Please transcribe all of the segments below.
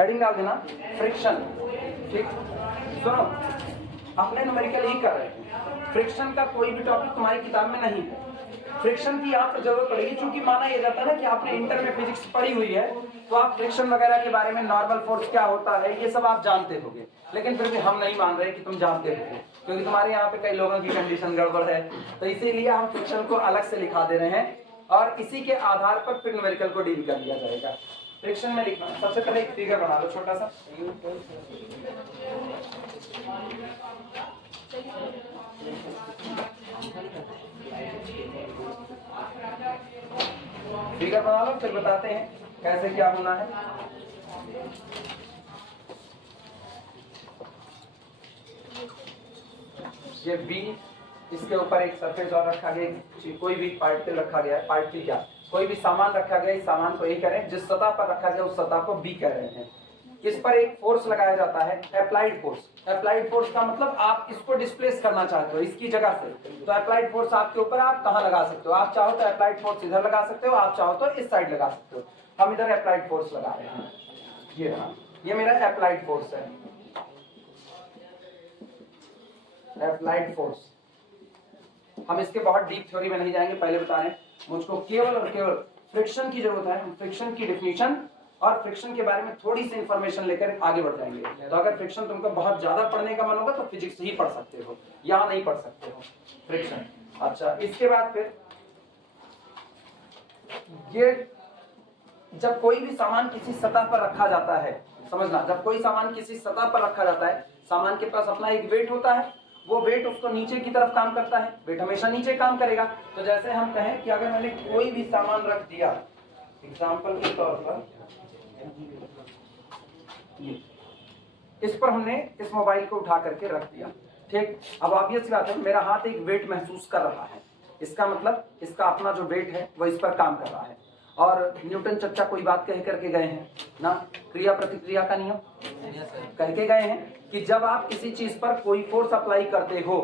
Heading डाल देना friction. ठीक, सुनो अपने न्यूमेरिकल ही कर रहे हैं, फ्रिक्शन का कोई भी टॉपिक तुम्हारी किताब में नहीं है। फ्रिक्शन की आपको जरूरत पड़ेगी, क्योंकि माना यह जाता है ना कि आपने इंटर में फिजिक्स पढ़ी हुई है, तो आप फ्रिक्शन वगैरह के बारे में, नॉर्मल फोर्स क्या होता है, ये सब आप जानते होगे। लेकिन फिर भी हम नहीं मान रहे कि तुम जानते होगे, क्योंकि तुम्हारे यहाँ पे कई लोगों की कंडीशन गड़बड़ है, तो इसीलिए हम फ्रिक्शन को अलग से लिखा दे रहे हैं और इसी के आधार पर फिर न्यूमेरिकल को डील कर लिया जाएगा। फ्रिक्शन में लिखना, सबसे पहले एक फिगर बना लो छोटा सा। फिगर बना लो, फिर बताते हैं कैसे क्या होना है। ये बी, इसके ऊपर एक सरफेस और रखा गया, कोई भी पार्टिकल रखा गया है, पार्टिकल क्या, कोई भी सामान रखा गया, इस सामान को ए करें, जिस सतह पर रखा गया उस सतह को बी कह रहे हैं। इस पर एक फोर्स लगाया जाता है, अप्लाइड फोर्स। अप्लाइड फोर्स का मतलब आप इसको डिस्प्लेस करना चाहते हो इसकी जगह से, तो अप्लाइड फोर्स आपके ऊपर आप कहाँ लगा सकते हो, आप चाहो तो अप्लाइड फोर्स इधर लगा सकते हो, आप चाहो तो इस साइड लगा सकते हो। हम इधर अप्लाइड फोर्स लगा रहे हैं, ये रहा, ये मेरा अप्लाइड फोर्स है, अप्लाइड फोर्स। हम इसके बहुत डीप थ्योरी में नहीं जाएंगे, पहले बता रहे हैं मुझको केवल और केवल फ्रिक्शन की जरूरत है। फ्रिक्शन की डिफिनीशन और फ्रिक्शन के बारे में थोड़ी सी इंफॉर्मेशन लेकर आगे बढ़ जाएंगे। तो अगर फ्रिक्शन तुमको बहुत ज्यादा पढ़ने का मन होगा तो फिजिक्स ही पढ़ सकते हो, यहाँ नहीं पढ़ सकते हो फ्रिक्शन। अच्छा, इसके बाद फिर ये जब कोई भी सामान किसी सतह पर रखा जाता है, समझना, जब कोई सामान किसी सतह पर रखा जाता है, सामान के पास अपना एक वेट होता है, वो वेट उसको नीचे की तरफ काम करता है, वेट हमेशा नीचे काम करेगा। तो जैसे हम कहें कि अगर मैंने कोई भी सामान रख दिया, एग्जांपल के तौर पर इस पर हमने इस मोबाइल को उठा करके रख दिया, ठीक। अब ऑब्वियस बात है मेरा हाथ एक वेट महसूस कर रहा है, इसका मतलब इसका अपना जो वेट है वो इस पर काम कर रहा है। और न्यूटन चच्चा कोई बात कह करके गए हैं ना, क्रिया प्रतिक्रिया का नियम कह के गए हैं कि जब आप किसी चीज पर कोई फोर्स अप्लाई करते हो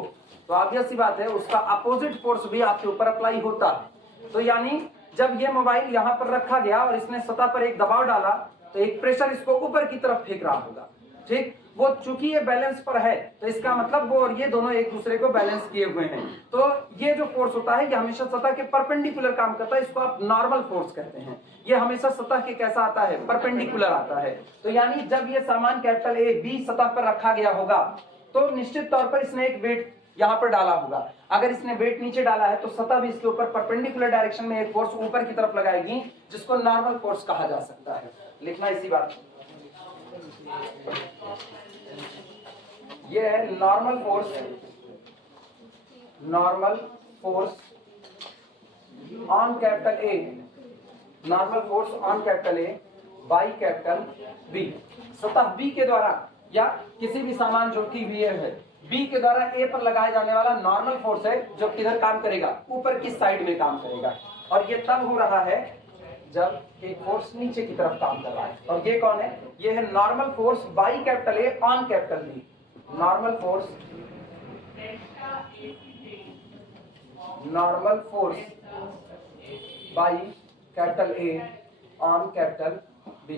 तो ऑब्वियस सी बात है उसका अपोजिट फोर्स भी आपके ऊपर अप्लाई होता है। तो यानी जब ये मोबाइल यहाँ पर रखा गया और इसने सतह पर एक दबाव डाला तो एक प्रेशर इसको ऊपर की तरफ फेंक रहा होगा, ठीक। वो चूंकि ये बैलेंस पर है तो इसका मतलब वो और ये दोनों एक दूसरे को बैलेंस किए हुए हैं। तो ये जो फोर्स होता है ये हमेशा सतह के परपेंडिकुलर काम करता है, इसको आप नॉर्मल फोर्स कहते हैं। ये हमेशा सतह के कैसा आता है, परपेंडिकुलर आता है। तो यानी जब ये सामान कैपिटल ए बी सतह पर रखा गया होगा तो निश्चित तौर पर इसने एक वेट यहाँ पर डाला होगा। अगर इसने वेट नीचे डाला है तो सतह भी इसके ऊपर परपेंडिकुलर डायरेक्शन में एक फोर्स ऊपर की तरफ लगाएगी, जिसको नॉर्मल फोर्स कहा जा सकता है। लिखना इसी बात, ये है normal force, normal force on capital A, normal force on capital A by capital B. सतह बी के द्वारा या किसी भी सामान जो कि वी है बी के द्वारा ए पर लगाए जाने वाला नॉर्मल फोर्स है जो किधर काम करेगा, ऊपर की साइड में काम करेगा। और ये तब हो रहा है जब एक फोर्स नीचे की तरफ काम कर रहा है। और ये कौन है, ये है normal force by capital A on capital B. Normal force, normal force by capital A on capital B.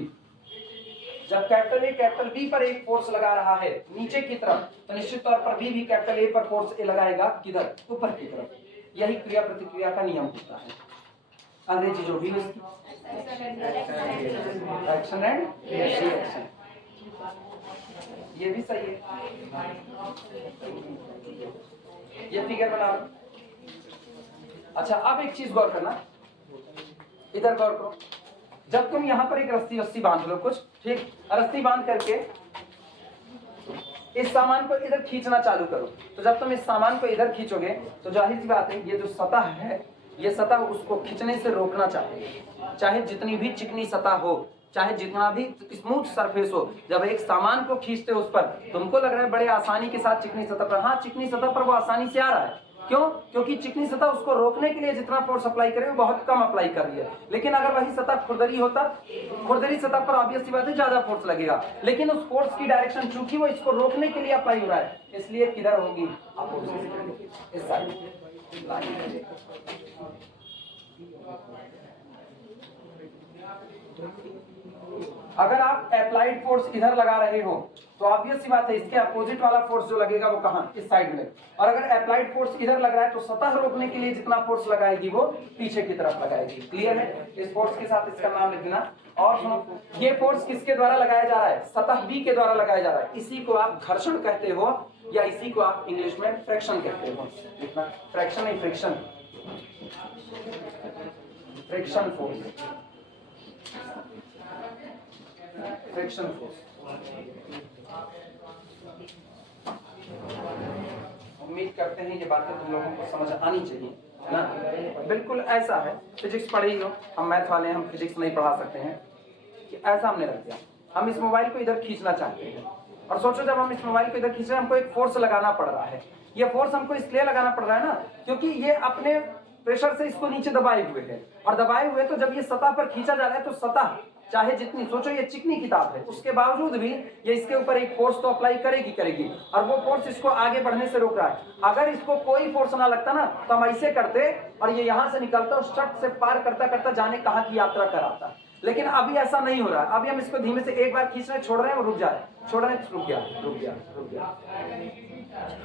जब कैपिटल ए कैपिटल बी पर एक फोर्स लगा रहा है नीचे की तरफ तो निश्चित तौर पर बी भी कैपिटल ए पर फोर्स लगाएगा, किधर, ऊपर की तरफ। यही क्रिया प्रतिक्रिया का नियम होता है। अंग्रेजी जो भी एक्शन एंड रिएक्शन, ये भी सही है। ये फिगर बना लो। अच्छा, अब एक चीज गौर करना, इधर गौर करो। जब तुम यहाँ पर एक रस्सी बांध लो कुछ, ठीक, रस्सी बांध करके इस सामान को इधर खींचना चालू करो, तो जब तुम इस सामान को इधर खींचोगे तो जाहिर सी बात है ये जो सतह है, ये सतह उसको खींचने से रोकना चाहिए, चाहे जितनी भी चिकनी सतह हो, चाहे जितना भी स्मूथ सरफेस हो। जब एक सामान को खींचते हो उस पर तुमको लग रहा है बड़े आसानी के साथ चिकनी सतह पर, हाँ चिकनी सतह पर वो आसानी से आ रहा है। क्यों? क्योंकि चिकनी सतह उसको रोकने के लिए जितना फोर्स अप्लाई करे वो बहुत कम अप्लाई कर रही है। लेकिन अगर वही सतह खुरदरी होता, खुरदरी सतह पर ऑब्वियस सी बात है ज्यादा फोर्स लगेगा, लेकिन उस फोर्स की डायरेक्शन चूंकि वो इसको रोकने के लिए अप्लाई हो रहा है, इसलिए किधर होगी, इस साइड। अगर आप अप्लाइड फोर्स इधर लगा रहे हो तो ऑब्वियस सी बात है इसके अपोजिट वाला फोर्स जो लगेगा वो कहां, इस साइड में। और अगर अप्लाइड फोर्स इधर लग रहा है तो सतह रोकने के लिए जितना फोर्स लगाएगी वो पीछे की तरफ लगाएगी। क्लियर है? इस फोर्स के साथ इसका नाम लिख देना। और सुनो, ये फोर्स किसके द्वारा लगाया जा रहा है? सतह बी के द्वारा लगाया जा रहा है। इसी को आप घर्षण कहते हो या इसी को आप इंग्लिश में फ्रिक्शन कहते हो। लिखना, फ्रिक्शन नहीं friction, friction force, friction force. उम्मीद करते हैं ये बातें तुम लोगों को समझ आनी चाहिए, है ना? बिल्कुल ऐसा है, फिजिक्स पढ़े ही हो, हम मैथ वाले हैं, हम फिजिक्स नहीं पढ़ा सकते हैं कि ऐसा हमने रख दिया। हम इस मोबाइल को इधर खींचना चाहते हैं और सोचो जब हम इस मोबाइल को इधर खींच रहे हैं हमको एक फोर्स लगाना पड़ रहा है। ये फोर्स हमको इसलिए लगाना पड़ रहा है ना क्योंकि ये अपने प्रेशर से इसको नीचे दबाए हुए है, और दबाए हुए तो जब ये सतह पर खींचा जा रहा है तो सतह चाहे जितनी, सोचो ये चिकनी किताब है, उसके बावजूद भी ये इसके ऊपर एक फोर्स तो अप्लाई करेगी और वो फोर्स इसको आगे बढ़ने से रोक रहा है। अगर इसको कोई फोर्स ना लगता ना तो हम ऐसे करते और ये यहां से निकलता और शट से पार करता करता जाने कहां की यात्रा कराता। लेकिन अभी ऐसा नहीं हो रहा है। अभी हम इसको धीमे से एक बार खींच रहे, छोड़ रहे हैं, वो रुक जाए, छोड़ रहे हैं, रुक गया।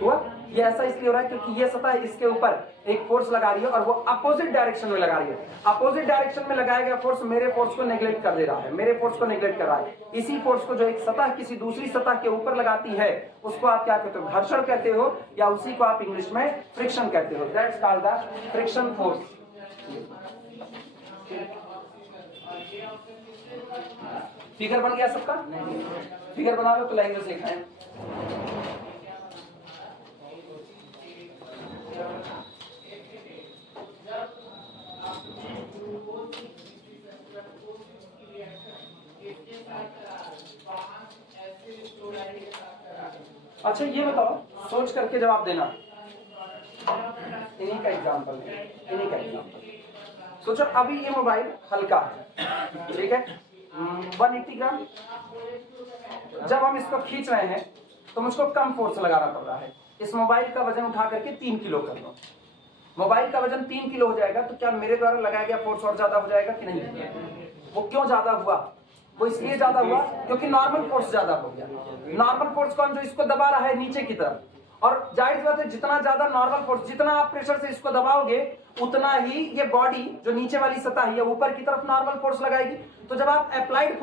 हुआ? ये ऐसा इसलिए हो रहा है क्योंकि ये सतह इसके ऊपर एक फोर्स लगा रही है और वो अपोजिट डायरेक्शन में लगा रही है। अपोजिट डायरेक्शन में लगाया गया फोर्स मेरे फोर्स को नेग्लेक्ट कर दे रहा है, मेरे फोर्स को नेग्लेक्ट कर रहा है। इसी फोर्स को जो एक सतह किसी दूसरी सतह के ऊपर लगाती है उसको आप क्या कहते हो? घर्षण कहते हो, या उसी को आप इंग्लिश में फ्रिक्शन कहते हो। That's called the friction force. Figure बन गया सबका? फिगर बना लो तो लैंग्वेज लिखाएं। अच्छा ये बताओ, सोच करके जवाब देना। इन्हीं का एग्जाम्पल है, इन्हीं का एग्जाम्पल। सोचो अभी ये मोबाइल हल्का है, ठीक है, 180 ग्राम। जब हम इसको खींच रहे हैं तो मुझको कम फोर्स लगाना पड़ रहा है। इस मोबाइल का वजन उठा करके 3 किलो कर लो। मोबाइल का वजन 3 किलो हो जाएगा तो क्या मेरे द्वारा लगाया गया फोर्स और ज्यादा हो जाएगा कि नहीं? वो क्यों ज्यादा हुआ? वो इसलिए ज्यादा हुआ क्योंकि नॉर्मल फोर्स ज्यादा हो गया। नॉर्मल फोर्स कौन? जो इसको दबा रहा है नीचे की तरफ। और जाहिर सी बात है जितना ज्यादा नॉर्मल फोर्स, जितना आप प्रेशर से इसको दबाओगे उतना ही ये बॉडी जो नीचे वाली सतह है ऊपर की तरफ नॉर्मल फोर्स लगाएगी। तो जब आप अप्लाइड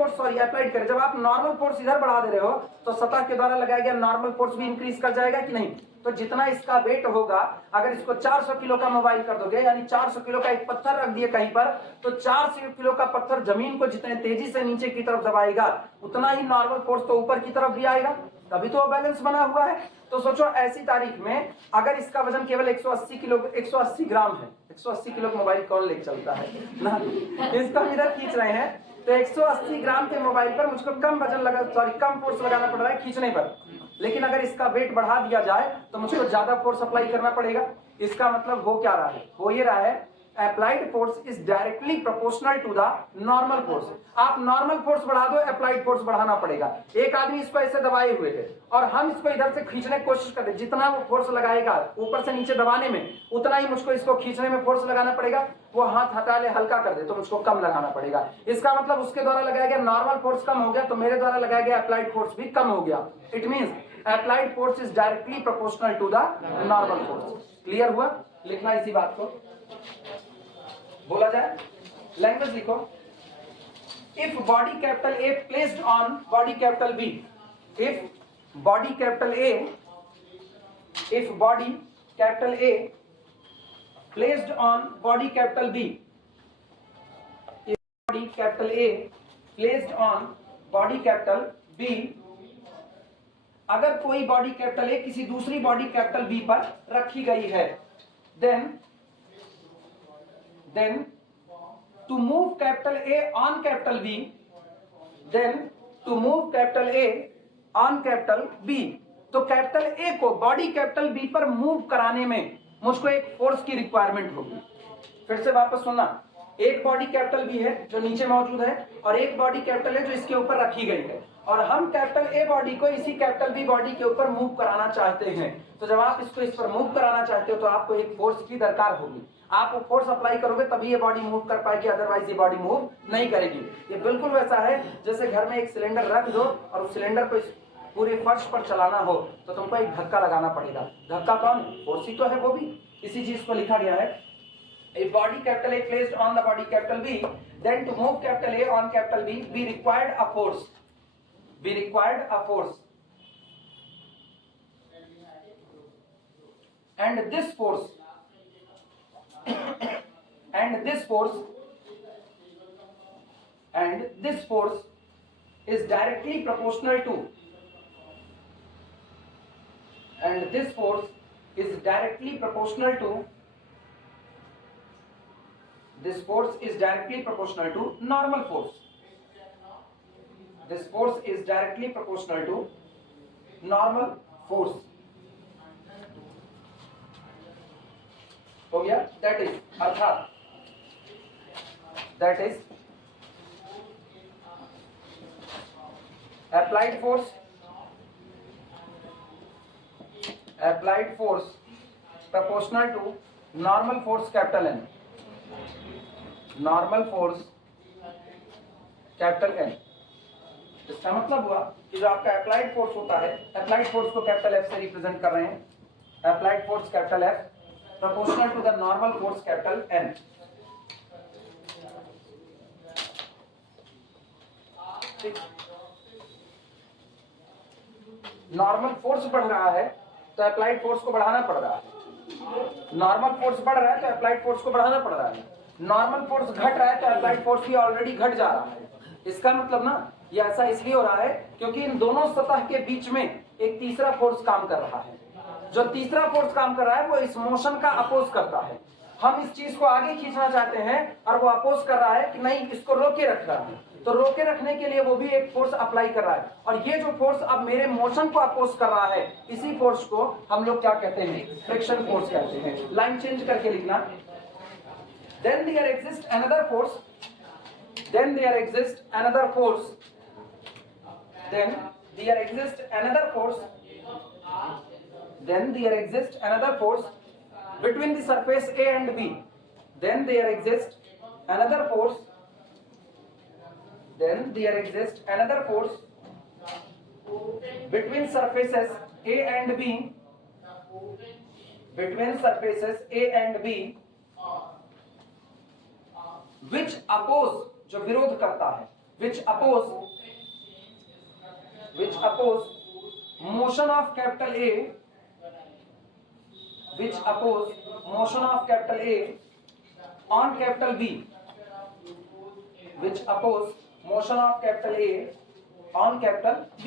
करें, जब आप नॉर्मल फोर्स इधर बढ़ा दे रहे हो तो सतह के द्वारा लगाया गया नॉर्मल फोर्स भी इंक्रीज कर जाएगा कि नहीं? तो जितना इसका वेट होगा, अगर इसको 400 किलो का मोबाइल कर दोगे, यानी 400 किलो का एक पत्थर रख दिए कहीं पर, तो 400 किलो का पत्थर जमीन को जितने तेजी से नीचे की तरफ दबाएगा उतना ही नॉर्मल फोर्स तो ऊपर की तरफ भी आएगा, तभी तो बैलेंस बना हुआ है। तो सोचो ऐसी तारीख में अगर इसका वजन केवल 180 ग्राम है, 180 किलो का मोबाइल कौन ले चलता है ना? इसको हम इधर खींच रहे हैं तो 180 ग्राम के मोबाइल पर मुझको कम फोर्स लगाना पड़ रहा है खींचने पर। लेकिन अगर इसका वेट बढ़ा दिया जाए तो मुझको ज्यादा फोर्स अप्लाई करना पड़ेगा। इसका मतलब हो क्या रहा है? हो ये रहा है applied force is directly proportional to the normal force. आप नॉर्मल फोर्स बढ़ा दो, अप्लाइड फोर्स बढ़ाना पड़ेगा। एक आदमी इसको ऐसे दबाए हुए है और हम इसको इधर से खींचने की कोशिश करते, जितना वो फोर्स लगाएगा ऊपर से नीचे दबाने में उतना ही मुझको इसको खींचने में फोर्स लगाना पड़ेगा। वो हाथ हटा ले, हल्का कर दे तो मुझको कम लगाना पड़ेगा। इसका मतलब उसके द्वारा लगाया गया नॉर्मल फोर्स कम हो गया तो मेरे द्वारा लगाया गया अप्लाइड फोर्स भी कम हो गया। It means applied force is directly proportional to the normal force. Clear हुआ? लिखना इसी बात को, बोला जाए, लैंग्वेज लिखो। If body capital A placed on body capital B, if body capital A placed on body capital B, body capital A placed on body capital B, अगर कोई बॉडी कैपिटल ए किसी दूसरी बॉडी कैपिटल बी पर रखी गई है, then to move capital A on capital B, then to move capital A on capital B, तो capital A को बॉडी कैपिटल B पर मूव कराने में मुझको एक फोर्स की रिक्वायरमेंट होगी। फिर से वापस सुनना, एक बॉडी कैपिटल B है जो नीचे मौजूद है और एक बॉडी कैपिटल है जो इसके ऊपर रखी गई है, और हम कैपिटल A बॉडी को इसी कैपिटल B बॉडी के ऊपर मूव कराना चाहते हैं। तो जब आप इसको इस पर मूव कराना चाहते हो तो आपको एक फोर्स की दरकार होगी। आप फोर्स अप्लाई करोगे तभी ये बॉडी मूव कर पाएगी, अदरवाइज ये बॉडी मूव नहीं करेगी। ये बिल्कुल वैसा है जैसे घर में एक सिलेंडर रख दो और उस सिलेंडर को पूरे फर्श पर चलाना हो तो तुमको एक धक्का लगाना पड़ेगा। धक्का कौन? फोर्स ही तो है वो भी। इसी चीज को लिखा गया है, a body capital A placed on the body capital B, then to move capital A on capital B, we required a force. We required a force. And this force is directly proportional to normal force. This force is directly proportional to normal force. हो गया? That is अर्थात applied force proportional to normal force capital N. Normal force capital N. इसका मतलब हुआ कि जो आपका applied force होता है, अप्लाइड फोर्स को कैपिटल एफ से रिप्रेजेंट कर रहे हैं, applied force capital F proportional to the normal force capital N. Normal force बढ़ रहा है तो अप्लाइड फोर्स को बढ़ाना पड़ रहा है, नॉर्मल फोर्स बढ़ रहा है तो अप्लाइड फोर्स को बढ़ाना पड़ रहा है, नॉर्मल फोर्स घट रहा है तो अप्लाइड फोर्स भी ऑलरेडी घट जा रहा है। इसका मतलब ना ये ऐसा इसलिए हो रहा है क्योंकि इन दोनों सतह के बीच में एक तीसरा फोर्स काम कर रहा है। जो तीसरा फोर्स काम कर रहा है वो इस मोशन का अपोज करता है। हम इस चीज को आगे खींचना चाहते हैं और वो अपोज कर रहा है कि नहीं इसको रोके रख रहा है, तो रोके रखने के लिए वो भी एक फोर्स अप्लाई कर रहा है। और ये जो फोर्स अब मेरे मोशन को अपोज कर रहा है, इसी फोर्स को हम लोग क्या कहते हैं? फ्रिक्शन फोर्स कहते हैं। लाइन चेंज करके लिखना। Then there exists another force. Then there exists another force. Then there exists another force. Then there exists another force between the surface A and B. Then there exists another force. Then there exists another force between surfaces A and B. Between surfaces A and B. Which oppose, जो विरोध करता है, which oppose motion of capital A, which oppose motion of capital A on capital B, which oppose motion of capital A on capital B,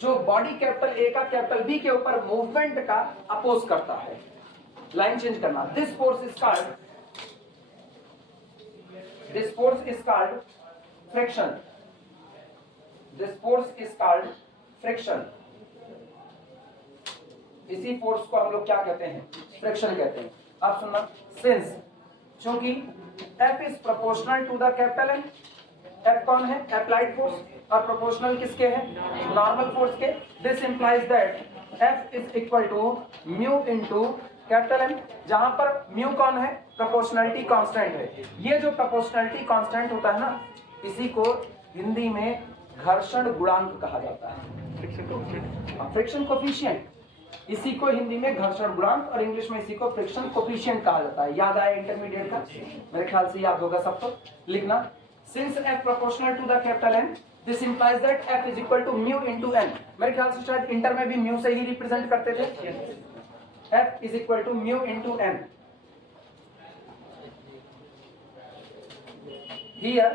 जो body capital A का capital B के ऊपर movement का oppose करता है। Line change करना। This force is called friction. This force is called friction. इसी force को हम लोग क्या कहते हैं? फ्रिक्शन कहते हैं। अब सुनना, सिंस चूंकि F is proportional to the capital N, F कौन है? अप्लाइड फोर्स, और प्रोपोर्शनल किसके है? नॉर्मल फोर्स के। This implies that F is equal to mu into capital M, जहां पर म्यू कौन है? प्रोपोर्शनलिटी कांस्टेंट है। ये जो प्रोपोर्शनलिटी कांस्टेंट होता है ना, इसी को हिंदी में घर्षण गुणांक कहा जाता है, फ्रिक्शन कोफिशिएंट। इसी को हिंदी में घर्षण गुणांक और इंग्लिश में इसी को फ्रिक्शन कोफिशिएंट कहा जाता है। याद आया इंटरमीडिएट का? मेरे ख्याल से याद होगा सबको। लिखना, since F proportional to the capital N, this implies that F is equal to mu into N। मेरे ख्याल से शायद इंटर में भी म्यू से ही रिप्रेजेंट करते थे। F is equal to mu into N. Here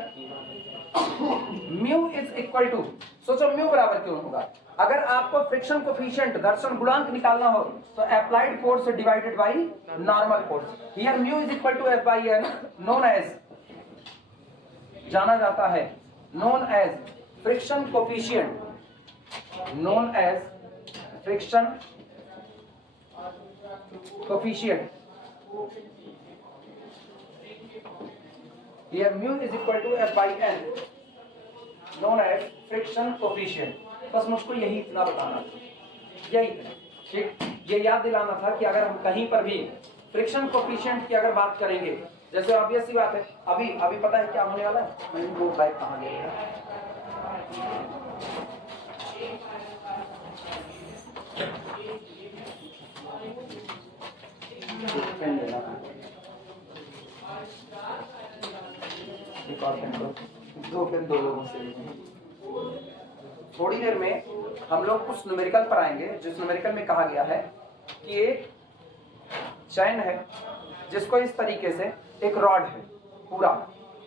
mu is equal to, सोचो mu बराबर क्यों होगा? अगर आपको फ्रिक्शन कोफिशिएंट, घर्षण गुणांक निकालना हो तो applied force divided by normal force. Here mu is equal to F by N, known as, जाना जाता है, known as friction coefficient, known as friction coefficient. Here mu is equal to F by N, known as friction coefficient. बस मुझको यही इतना बताना था, यही ठीक। ये याद दिलाना था कि अगर हम कहीं पर भी फ्रिक्शन कोफिशिएंट की अगर बात करेंगे, जैसे ऑब्वियस सी बात है, अभी पता है क्या होने वाला है। मैं वो बाइक कहाँ गया, पेन लेना है, एक और पेन दो पेन दो लोगों से। थोड़ी देर में हम लोग उस न्यूमेरिकल पर आएंगे जिस न्यूमेरिकल में कहा गया है कि एक चैन है जिसको इस तरीके से एक रॉड है पूरा,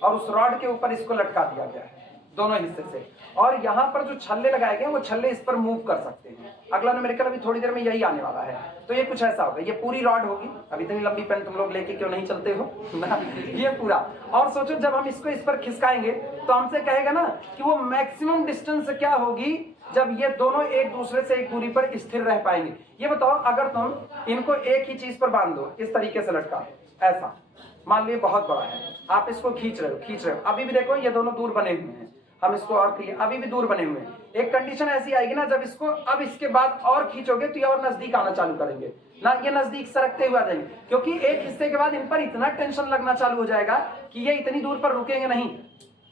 और उस रॉड के ऊपर इसको लटका दिया गया है दोनों हिस्से से, और यहाँ पर जो छल्ले लगाए गए वो छल्ले इस पर मूव कर सकते हैं। अगला न्यूमेरिकल अभी थोड़ी देर में यही आने वाला है। तो ये कुछ ऐसा होगा, ये पूरी रॉड होगी। अब इतनी लंबी पेन तुम लोग लेके क्यों नहीं चलते हो ना, ये पूरा। और सोचो जब हम इसको इस पर खिसकाएंगे तो हमसे कहेगा ना कि वो मैक्सिमम डिस्टेंस क्या होगी जब ये दोनों एक दूसरे से एक दूरी पर स्थिर रह पाएंगे। ये बताओ, अगर तुम इनको एक ही चीज पर बांध दो, इस तरीके से लटका दो, ऐसा मान लो बहुत बड़ा है, आप इसको खींच रहे हो, अभी भी देखो ये दोनों दूर बने हुए हैं, हम इसको और क्लियर, अभी भी दूर बने हुए हैं। एक कंडीशन ऐसी आएगी ना, जब इसको अब इसके बाद और खींचोगे तो ये और नजदीक आना चालू करेंगे ना, ये नजदीक सरकते हुए आ जाएंगे, क्योंकि एक हिस्से के बाद इन पर इतना टेंशन लगना चालू हो जाएगा कि ये इतनी दूर पर रुकेंगे नहीं।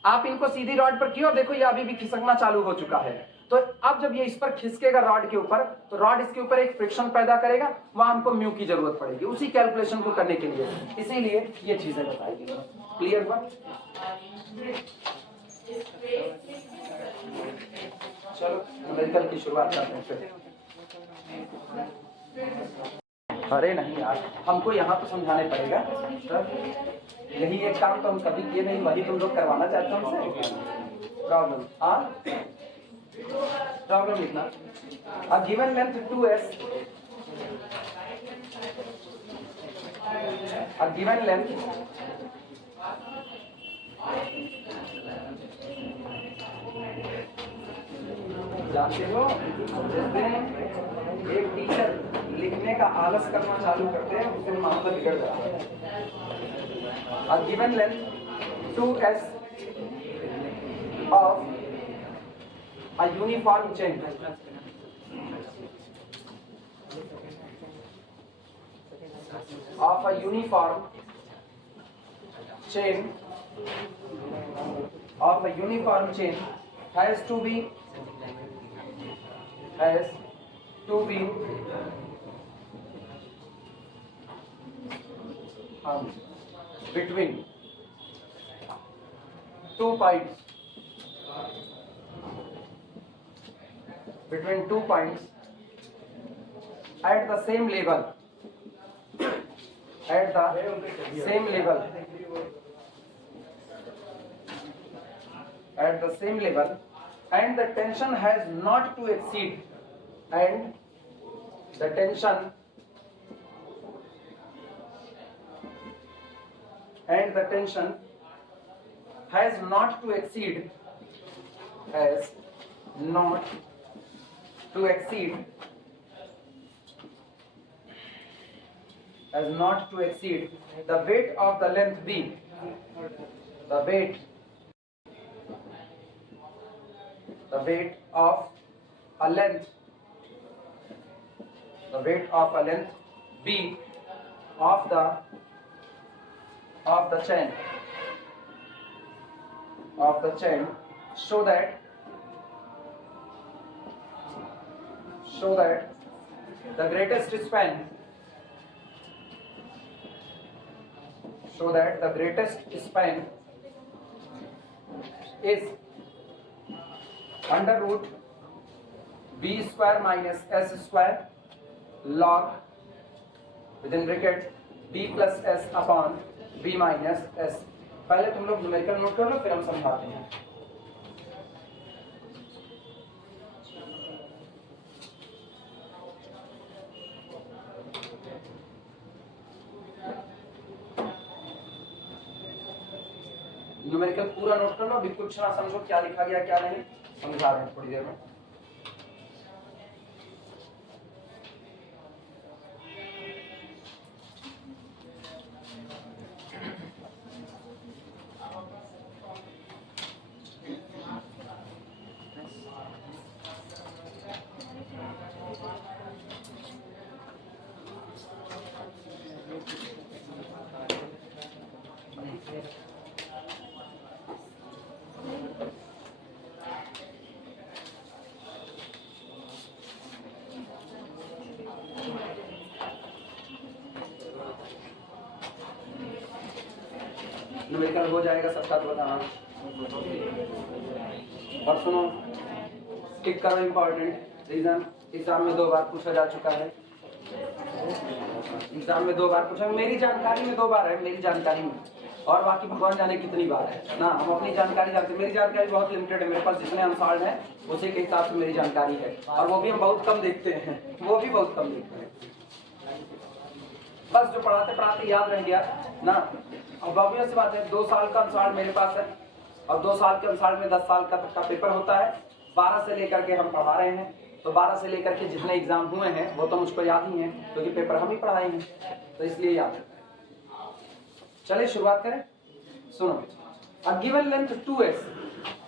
आप इनको सीधी रॉड पर किया और देखो ये अभी भी खिसकना चालू हो चुका है। तो अब जब ये इस पर खिसकेगा रॉड के ऊपर, तो रॉड इसके ऊपर एक फ्रिक्शन पैदा करेगा, वहां हमको म्यू की जरूरत पड़ेगी उसी कैलकुलेशन को करने के लिए, इसीलिए ये चीजें बताएगी। क्लियर बात? चलो न्यूमेरिकल की शुरुआत करते हैं फिर। अरे नहीं यार, हमको यहाँ तो समझाने पड़ेगा, यही एक काम तो हम कभी किए नहीं, वही तुम लोग करवाना चाहते हो हमसे। प्रॉब्लम प्रॉब्लम लिखना, a given length 2s, a given length जानते हो, जैसे एक टीचर लिखने का आलस करना चालू करते हैं उससे मामला बिगड़ जाता है। A given length 2s of a uniform chain, of a uniform chain, of a uniform chain has to be between 2 points, at the same level, and the tension has not to exceed, and the tension has not to exceed the weight of the length b, the weight of a length b of the chain, so that the greatest span is under root b square minus s square log within bracket b plus s upon b minus s। पहले तुम लोग numerical note कर लो, फिर हम समझाते हैं। Numerical पूरा note कर लो, अभी कुछ ना समझो क्या लिखा गया क्या नहीं, समझा रहे हैं थोड़ी देर में। मेरे ख्याल हो जाएगा सबका तो बताना। और सुनो, टिक करो इम्पोर्टेंट रीजन, एग्जाम में 2 बार पूछा जा चुका है, एग्जाम में 2 बार पूछा, मेरी जानकारी में 2 बार है, मेरी जानकारी में, और बाकी भगवान जाने कितनी बार है ना। हम अपनी जानकारी जानते हैं, मेरी जानकारी बहुत लिमिटेड है, मेरे पास जितने अंशाल है उसी के हिसाब से मेरी जानकारी है, और वो भी हम बहुत कम देखते हैं, वो भी बहुत कम देखते हैं। बस जो पढ़ाते पढ़ाते याद रह गया ना। अब ऑब्वियस सी बात है, 2 साल का अंशाल मेरे पास है, और 2 साल के अंशाल में 10 साल का तक का पेपर होता है। 12 से लेकर के हम पढ़ा रहे हैं, तो 12 से लेकर के जितने एग्जाम हुए हैं वो तो मुझको याद ही हैं, क्योंकि पेपर हम ही पढ़ाए हैं, तो इसलिए याद है। चलिए शुरुआत करें। सुनो, a given length 2s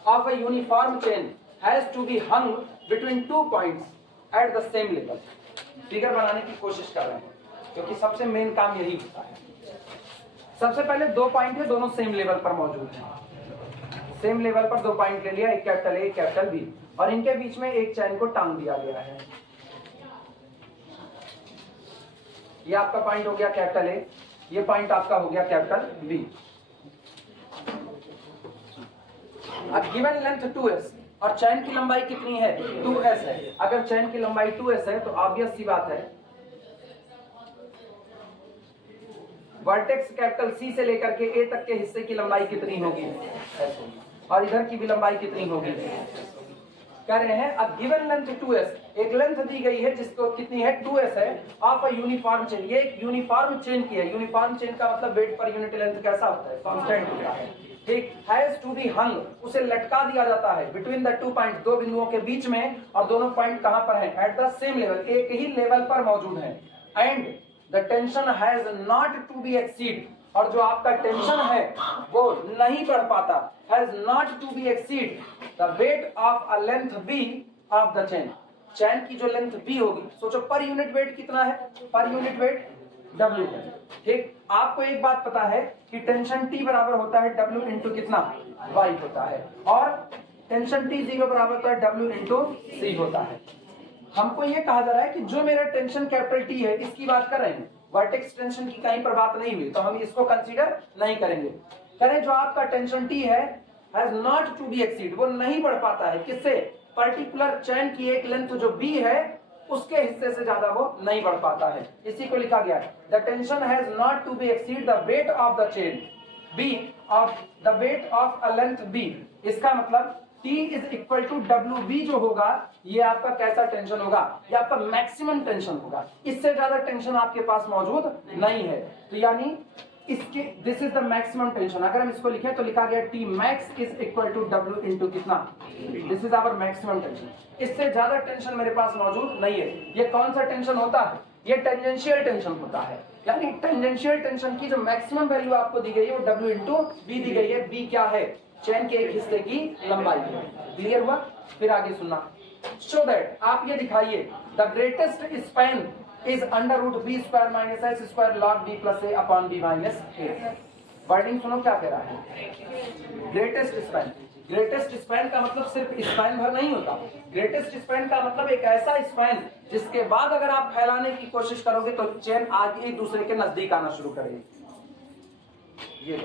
of a uniform chain has to be hung between 2 points at the same level। Figure बनाने की कोशिश कर रहे हैं, क्योंकि सबसे मेन काम यही होता है। सबसे पहले 2 पॉइंट है, दोनों सेम लेवल पर मौजूद हैं, सेम लेवल पर 2 पॉइंट ले लिया, एक कैपिटल ए, कैपिटल बी, और इनके बीच में एक चैन को टांग दिया गया है। ये आपका पॉइंट हो गया कैपिटल ए, ये पॉइंट आपका हो गया कैपिटल बी। अब गिवन लेंथ 2s और चैन की लंबाई कितनी है, 2s है। अगर चैन की लंबाई 2s है तो ऑब्वियस सी बात है वर्टेक्स कैपिटल सी से लेकर के ए तक के हिस्से की लंबाई कितनी होगी, और इधर की भी लंबाई कितनी होगी। कह रहे हैं अब गिवन लेंथ 2s, एक लेंथ दी गई है जिसको कितनी है, 2s है, ऑफ अ यूनिफॉर्म चेन, ये एक यूनिफॉर्म चेन की है। यूनिफॉर्म चेन का मतलब वेट पर यूनिट लेंथ कैसा होता है, कांस्टेंट होता है, ठीक। हैज टू बी हंग, उसे लटका दिया जाता है, बिटवीन द 2 पॉइंट, 2 बिंदुओं के बीच में, और दोनों पॉइंट कहां पर हैं, एट द सेम लेवल, एक ही लेवल पर मौजूद है। And the tension has not to be exceed, और जो आपका टेंशन है वो नहीं बढ़ पाता, has not to be exceed the weight of a length b of the chain. Chain की जो लेंथ बी होगी, सोचो पर यूनिट वेट कितना है, पर यूनिट वेट W है, ठीक। आपको एक बात पता है कि टेंशन T बराबर होता है W इंटू कितना, Y होता है, और टेंशन T 0 बराबर होता है W इंटू C होता है। हमको ये कहा जा रहा है कि जो मेरा टेंशन कैपिटल T है, इसकी बात कर रहे हैं, वर्टेक्स टेंशन की कहीं पर बात नहीं हुई, तो हम इसको कंसीडर नहीं करेंगे। करें जो आपका टेंशन T है, has not to be exceed, वो नहीं बढ़ पाता है किससे, पर्टिकुलर चैन की एक लेंथ जो B है उसके हिस्से से ज्यादा वो नहीं बढ़ पाता है, इसी को लिखा गया है। The tension has not to be exceed the weight of the chain B of the weight of a length B। इसका मतलब T is equal to WB जो होगा, ये आपका कैसा टेंशन होगा, ये आपका मैक्सिमम टेंशन होगा, इससे ज्यादा टेंशन आपके पास मौजूद नहीं है। तो यानी इसके this is the maximum tension. अगर हम इसको लिखें तो लिखा गया T max is equal to W into कितना, this is our maximum tension, इससे ज्यादा टेंशन मेरे पास मौजूद नहीं है। ये कौन सा टेंशन होता है, ये टेंजेंशियल टेंशन होता है, यानी टेंजेंशियल टेंशन की जो मैक्सिमम वैल्यू आपको दी गई है वो W इंटू बी दी गई है। बी क्या है, चैन के एक हिस्से की लंबाई है। क्लियर हुआ, फिर आगे सुनना। सो दैट आप ये दिखाइए the greatest span is under root b square minus s square log b plus a upon b minus a। Wording सुनो क्या कह रहा है, ग्रेटेस्ट स्पैन। ग्रेटेस्ट स्पैन का मतलब सिर्फ स्पैन भर नहीं होता, ग्रेटेस्ट स्पैन का मतलब एक ऐसा स्पैन जिसके बाद अगर आप फैलाने की कोशिश करोगे तो चेन आगे एक दूसरे के नजदीक आना शुरू करेगी। ये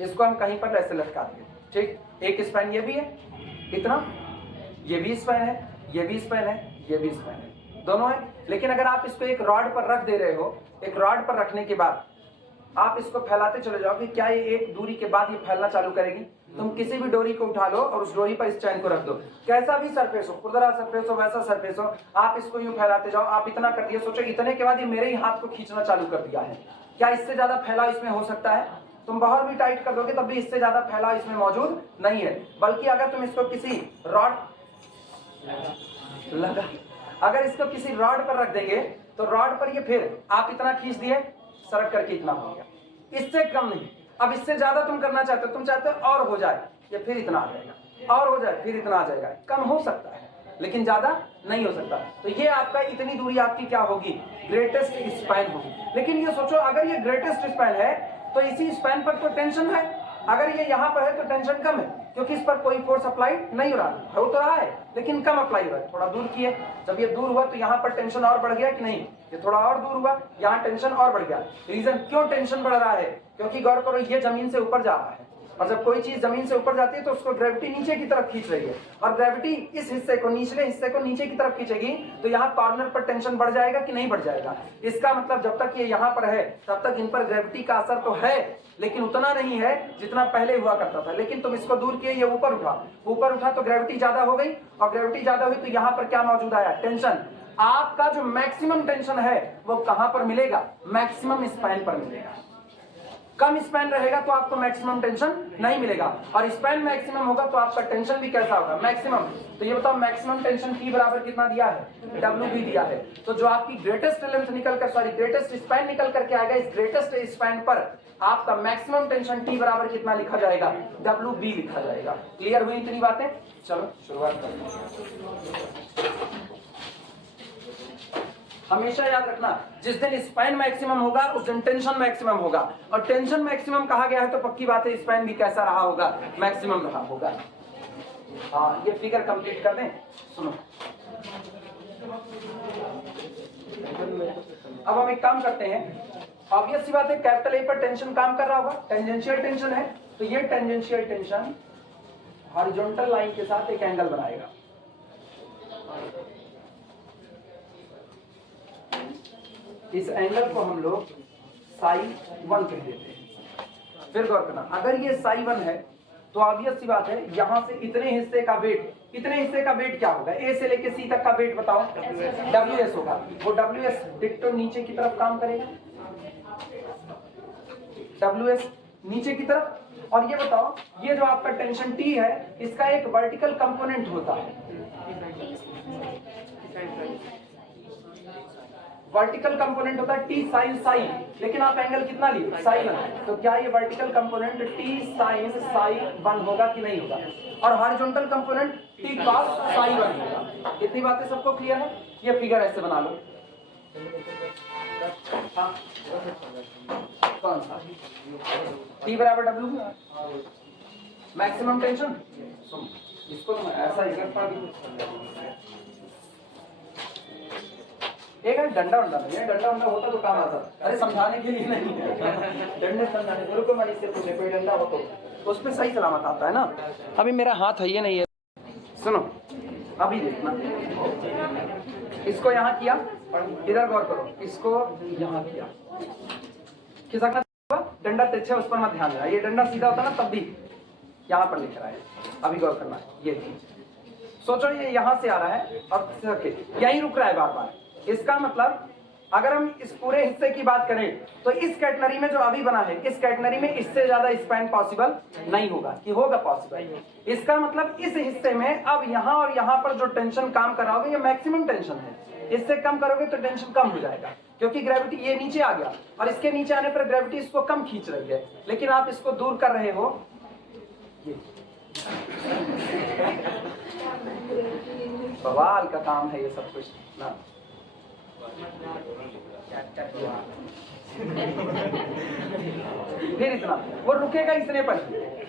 इसको हम कहीं पर ऐसे लटकाते हैं, ठीक। एक स्पैन ये भी है इतना, ये भी स्पैन है, ये भी स्पैन है, ये भी स्पैन है, दोनों है। लेकिन अगर आप इसको एक रॉड पर रख दे रहे हो, एक रॉड पर रखने के बाद आप इसको फैलाते चले जाओ कि क्या ये एक दूरी के बाद ये फैलना चालू करेगी। तुम किसी भी डोरी को उठा लो और उस डोरी पर इस चैन को रख दो, कैसा भी सरफेस हो, खुरदरा सरफेस हो, वैसा सरफेस हो, आप इसको यूं फैलाते जाओ। आप इतना कर दिए, सोचो इतने के बाद ये मेरे ही हाथ को खींचना चालू कर दिया है, क्या इससे ज्यादा फैलाव इसमें हो सकता है? तुम बहुत भी टाइट कर दोगे तब भी इससे ज्यादा फैलाव इसमें मौजूद नहीं है। बल्कि अगर तुम इसको किसी रॉड लगा, अगर इसको किसी रॉड पर रख देंगे तो रॉड पर ये फिर आप इतना खींच दिए, सरक करके इतना हो गया, इससे कम नहीं। अब इससे ज्यादा तुम करना चाहते हो, तुम चाहते हो और हो जाए, ये फिर इतना आ जाएगा, और हो जाए फिर इतना आ जाएगा। कम हो सकता है लेकिन ज्यादा नहीं हो सकता। तो ये आपका इतनी दूरी आपकी क्या होगी, ग्रेटेस्ट स्पैन होगी। लेकिन ये सोचो अगर ये ग्रेटेस्ट स्पैन है तो इसी स्पैन पर तो टेंशन है, अगर ये यहाँ पर है तो टेंशन कम है, क्योंकि इस पर कोई फोर्स अप्लाई नहीं हो रहा, हो तो रहा है लेकिन कम अप्लाई हो रहा है, थोड़ा दूर की है। जब ये दूर हुआ तो यहाँ पर टेंशन और बढ़ गया कि नहीं, ये थोड़ा और दूर हुआ, यहाँ टेंशन और बढ़ गया। रीजन क्यों टेंशन बढ़ रहा है? क्योंकि गौर करो ये जमीन से ऊपर जा रहा है, और जब कोई चीज जमीन से ऊपर जाती है तो उसको ग्रेविटी नीचे की तरफ खींच रही है, और ग्रेविटी इस हिस्से को, निचले हिस्से को नीचे की तरफ खींचेगी, तो यहाँ कॉर्नर पर टेंशन बढ़ जाएगा कि नहीं बढ़ जाएगा? इसका मतलब जब तक ये यहाँ पर है तब तक इन पर ग्रेविटी का असर तो है, लेकिन उतना नहीं है जितना पहले हुआ करता था। लेकिन तुम इसको दूर किए, ये ऊपर उठा तो ग्रेविटी ज्यादा हो गई, और ग्रेविटी ज्यादा हुई तो यहाँ पर क्या मौजूद आया? टेंशन। आपका जो मैक्सिमम टेंशन है वो कहां पर मिलेगा? मैक्सिमम स्पैन पर मिलेगा। कम स्पैन रहेगा तो आपको मैक्सिमम टेंशन नहीं मिलेगा, और स्पैन मैक्सिमम होगा तो आपका टेंशन भी कैसा होगा? मैक्सिमम। तो ये बताओ मैक्सिमम टेंशन T बराबर कितना दिया है? W भी दिया है। तो जो आपकी ग्रेटेस्ट लेंथ निकल कर, सॉरी ग्रेटेस्ट स्पैन निकल करके आएगा, इस ग्रेटेस्ट स्पैन पर आपका मैक्सिमम टेंशन T बराबर कितना लिखा जाएगा? WB लिखा जाएगा। क्लियर हुई इतनी बातें? चलो शुरुआत करते हैं। हमेशा याद रखना, जिस दिन स्पैन मैक्सिमम होगा उस दिन टेंशन मैक्सिमम होगा, और टेंशन मैक्सिमम कहा गया है तो पक्की बात है स्पैन भी कैसा रहा होगा? मैक्सिमम रहा होगा। हाँ, ये फिगर कंप्लीट कर दें। सुनो, अब हम एक काम करते हैं। ऑब्वियस सी बात है कैपिटल ए पर टेंशन काम कर रहा होगा, टेंजेंशियल टेंशन है, तो ये टेंजेंशियल टेंशन हॉरिजॉन्टल लाइन के साथ एक एंगल बनाएगा। इस एंगल को हम लोग ψ1 कह देते हैं। फिर गौर करना, अगर ये ψ1 है तो ऑब्वियस सी बात है यहां से इतने हिस्से का वेट, इतने हिस्से का वेट क्या होगा? ए से लेके सी तक का वेट बताओ। WS होगा। वो WS डिक्टो नीचे की तरफ काम करेगा, WS नीचे की तरफ। और ये बताओ, ये जो आपका टेंशन T है इसका एक वर्टिकल कंपोनेंट होता है, वर्टिकल कंपोनेंट होता है T sin psi, लेकिन आप एंगल कितना लिए? ψ1। तो क्या ये वर्टिकल कंपोनेंट T sin ψ1 होगा कि नहीं होगा? और हॉरिजॉन्टल कंपोनेंट T cos ψ1 होगा। इतनी बातें सबको क्लियर है? ये फिगर ऐसे बना लो। हाँ, कौन सा? T बराबर W, मैक्सिमम टेंशन। इसको तो ऐसा ही करता एक डंडा वंडा नहीं है, डंडा वंडा होता तो काम आता। अरे समझाने के लिए नहीं है, डंडे समझाने। गुरु को मनीष से पूछे कोई डंडा हो तो उस पर सही सलामत आता है ना। अभी मेरा हाथ है ये नहीं है। सुनो, अभी देखना, इसको यहाँ किया, इधर गौर करो, इसको यहाँ किया, खिसकना डंडा तिरछा उस पर मत ध्यान देना। ये डंडा सीधा होता ना तब भी यहाँ पर लिख रहा है। अभी गौर करना है, ये सोचो ये यहाँ से आ रहा है और यहीं रुक रहा है बार बार। इसका मतलब अगर हम इस पूरे हिस्से की बात करें तो इस कैटनरी में जो अभी बना है, इस कैटनरी में इससे ज्यादा स्पैन पॉसिबल नहीं होगा, कि होगा पॉसिबल? इसका मतलब इस हिस्से में अब यहाँ और यहाँ पर जो टेंशन काम कर रहा होगा ये मैक्सिमम टेंशन है। इससे कम करोगे तो टेंशन कम हो जाएगा, क्योंकि ग्रेविटी ये नीचे आ गया और इसके नीचे आने पर ग्रेविटी इसको कम खींच रही है, लेकिन आप इसको दूर कर रहे हो। ये बवाल का काम है ये सब कुछ ना। फिर इतना वो रुकेगा इतने पर,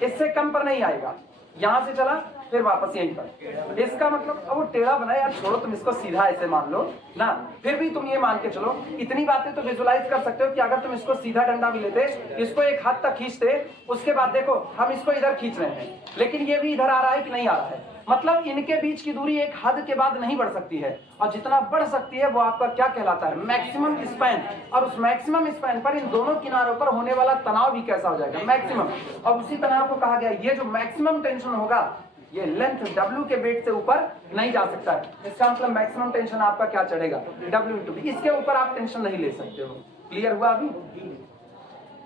इससे कम पर नहीं आएगा। यहां से चला फिर वापस यहीं पर। इसका मतलब अब वो टेढ़ा बना यार, छोड़ो तुम इसको सीधा ऐसे मान लो ना। फिर भी तुम ये मान के चलो, इतनी बातें तो विजुलाइज कर सकते हो कि अगर तुम इसको सीधा डंडा भी लेते, इसको एक हद तक खींचते, उसके बाद देखो हम इसको इधर खींच रहे हैं लेकिन ये भी इधर आ रहा है कि नहीं आ रहा है। मतलब इनके बीच की दूरी एक हद के बाद नहीं बढ़ सकती है, और जितना बढ़ सकती है वो आपका क्या कहलाता है? Maximum span. और उस मैक्सिमम स्पैन पर इन दोनों किनारों पर होने वाला तनाव भी कैसा हो जाएगा? मैक्सिमम। और उसी तनाव को कहा गया ये जो मैक्सिमम टेंशन होगा ये लेंथ W के वेट से ऊपर नहीं जा सकता है। इसका मतलब मैक्सिमम टेंशन आपका क्या चढ़ेगा? W into B। इसके ऊपर आप टेंशन नहीं ले सकते हो। क्लियर हुआ? अभी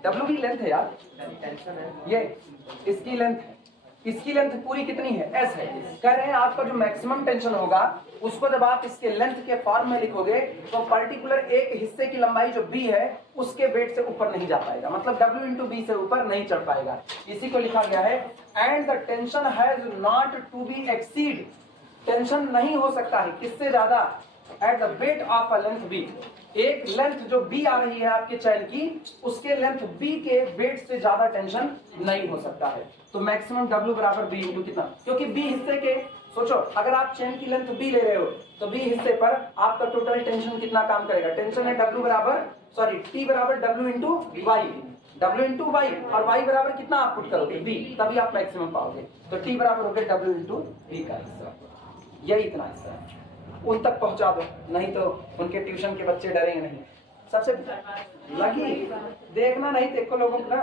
W की लेंथ है यार, ये इसकी लेंथ है, इसकी लेंथ पूरी कितनी है? S है। कह रहे हैं आपका जो मैक्सिमम टेंशन होगा उसको जब आप इसके लेंथ के फॉर्म में लिखोगे तो पर्टिकुलर एक हिस्से की लंबाई जो B है उसके वेट से ऊपर नहीं जा पाएगा, मतलब W इंटू B से ऊपर नहीं चढ़ पाएगा। इसी को लिखा गया है and the tension has not to be exceed. Tension नहीं हो सकता है किससे ज्यादा? At the weight of a length B। एक लेंथ जो B आ रही है आपके चैन की, उसके लेंथ B के वेट से ज्यादा टेंशन नहीं हो सकता है। तो मैक्सिमम W बराबर B इंटू कितना? क्योंकि B हिस्से के सोचो, अगर आप चेन की लेंथ बी ले रहे हो तो बी हिस्से पर आपका टोटल टेंशन कितना काम करेगा? टेंशन है W बराबर T बराबर W into Y, W into Y, और वाई बराबर कितना आप पुट करोगे? बी, तभी आप मैक्सिमम पाओगे। तो T बराबर हो गया W इंटू बी का हिस्सा, यही इतना हिस्सा है। उन तक पहुंचा दो, नहीं तो उनके ट्यूशन के बच्चे डरेंगे नहीं। सबसे लगी देखना नहीं, देखो लोगों को ना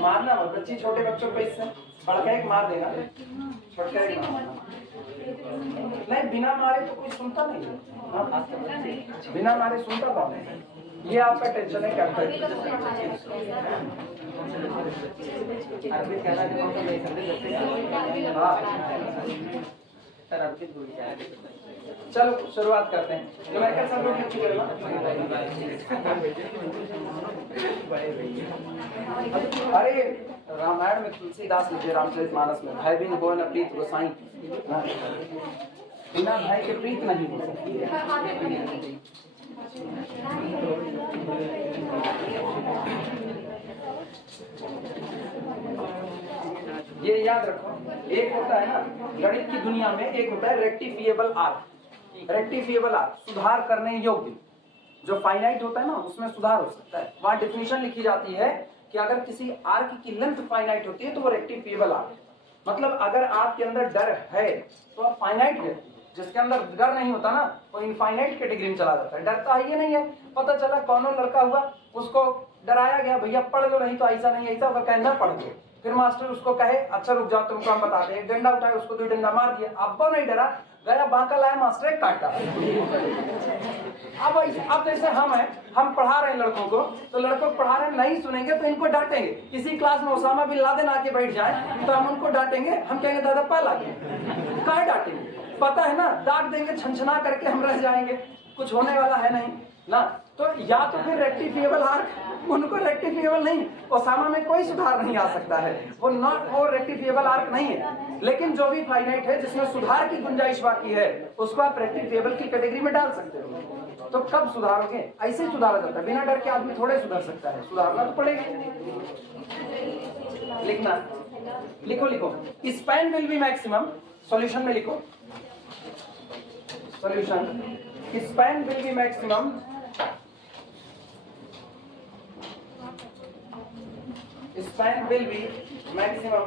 मारना मत, बच्ची छोटे बच्चों को इससे बड़का एक मार देगा, छोटा एक नहीं, बिना मारे तो कोई सुनता नहीं। हाँ? बिना मारे सुनता कौन है? ये आपका टेंशन है कैप्टन। चलो शुरुआत करते हैं। न्यूमेरिकल सब लोग लिख चुके हैं? अरे रामायण में तुलसीदास लिखे, रामचरितमानस में, भय बिन होय न प्रीत गोसाई, बिना भय के प्रीत नहीं हो सकती। ये याद रखो, एक होता है ना गणित की दुनिया में, एक होता है रेक्टिफिएबल आर्क। रेक्टिफिएबल आर्क सुधार करने योग्य, जो फाइनाइट होता है ना उसमें सुधार हो सकता है। वहां डिफिनीशन लिखी जाती है कि अगर किसी आर्क की लेंथ फाइनाइट होती है तो वो रेक्टिफिएबल आर्क, मतलब अगर आपके अंदर डर है तो आप फाइनाइट है। जिसके अंदर डर नहीं होता ना वो इनफाइनाइट कैटेगरी में चला जाता है। डरता है ये नहीं है, पता चला कौन लड़का हुआ उसको डराया गया, भैया पढ़ लो, नहीं तो ऐसा नहीं ऐसा होगा, कहना पढ़ लो। फिर मास्टर उसको कहे अच्छा रुक जाओ तुमको हम बताते हैं, एक डंडा उठाया उसको 2 डंडा मार दिया, अब वो नहीं डरा, गया बांका लाया, मास्टर एक काटा। अब जैसे हम हैं, हम पढ़ा रहे हैं लड़कों को, तो लड़कों को पढ़ा रहे हैं, नहीं सुनेंगे तो इनको डांटेंगे। इसी क्लास में ओसामा बिन लादेन आके बैठ जाए तो हम उनको डांटेंगे, हम कहेंगे दादा पाला काहे डांटेंगे, पता है ना डांट देंगे, छनछना करके हम रह जाएंगे, कुछ होने वाला है नहीं ना। तो या तो फिर रेक्टिफिएबल आर्क, उनको रेक्टिफिएबल नहीं, ओसामा में कोई सुधार नहीं आ सकता है, वो रेक्टिफिएबल आर्क नहीं है। लेकिन जो भी फाइनाइट है जिसमें सुधार की गुंजाइश बाकी है उसको आप रेक्टिफिएबल की कैटेगरी में डाल सकते हो। तो कब सुधारोगे? ऐसे ही सुधारा जाता है, बिना डर के आदमी थोड़े सुधर सकता है, सुधारना तो पड़ेगा। लिखना, लिखो लिखो, span will be maximum, solution में लिखो, solution, span will be maximum span will be maximum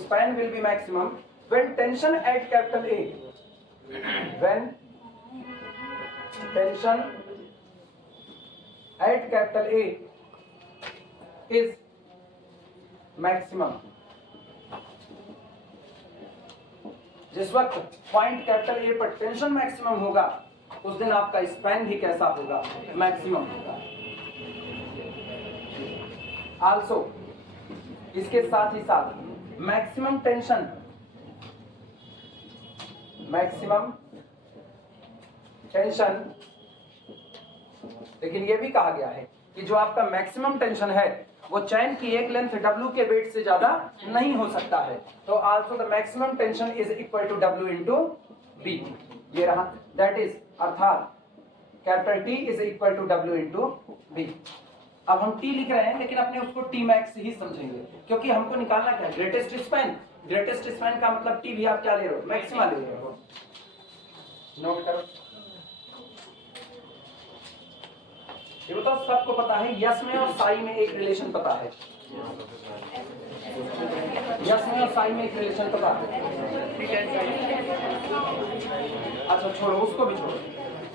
span will be maximum when tension at capital A, when tension at capital A is maximum। जिस वक्त पॉइंट कैपिटल ए पर tension maximum होगा उस दिन आपका span भी कैसा होगा? मैक्सिमम होगा। आल्सो इसके साथ ही साथ मैक्सिमम टेंशन, मैक्सिमम टेंशन, लेकिन यह भी कहा गया है कि जो आपका मैक्सिमम टेंशन है वो चैन की एक लेंथ W के वेट से ज्यादा नहीं हो सकता है। तो also the maximum tension is equal to W into B, ये रहा, दैट इज अर्थात capital T is equal to W into B. अब हम T लिख रहे हैं लेकिन अपने उसको T मैक्स ही समझेंगे, क्योंकि हमको निकालना क्या है? Greatest span. ग्रेटेस्ट स्पैन का मतलब T भी आप क्या ले रहे हो? मैक्सिमा ले रहे हो। नोट करो, ये बताओ सबको पता है यस में और साई में एक रिलेशन पता है? यस में और साई में एक रिलेशन पता है? अच्छा छोड़ो, उसको भी छोड़ो,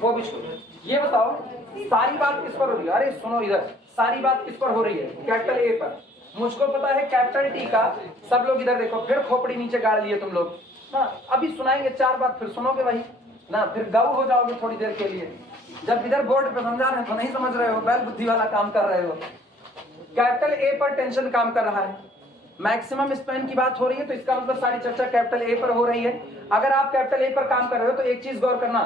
वो भी छोड़ो। ये बताओ सारी बात किस पर हो रही है? अरे सुनो इधर, सारी बात किस पर हो रही है? कैपिटल ए पर। मुझको पता है कैपिटल टी का, सब लोग इधर देखो, फिर खोपड़ी नीचे गाड़ लिए तुम लोग ना। अभी सुनाएंगे 4 बात, फिर सुनोगे वही ना, फिर गाऊ हो जाओगे थोड़ी देर के लिए। जब इधर बोर्ड पे समझा रहे हैं तो नहीं समझ रहे हो, बैल बुद्धि वाला काम कर रहे हो। कैपिटल ए पर टेंशन काम कर रहा है, मैक्सिमम स्पैन की बात हो रही है, तो इसका मतलब सारी चर्चा कैपिटल ए पर हो रही है। अगर आप कैपिटल ए पर काम कर रहे हो तो एक चीज गौर करना,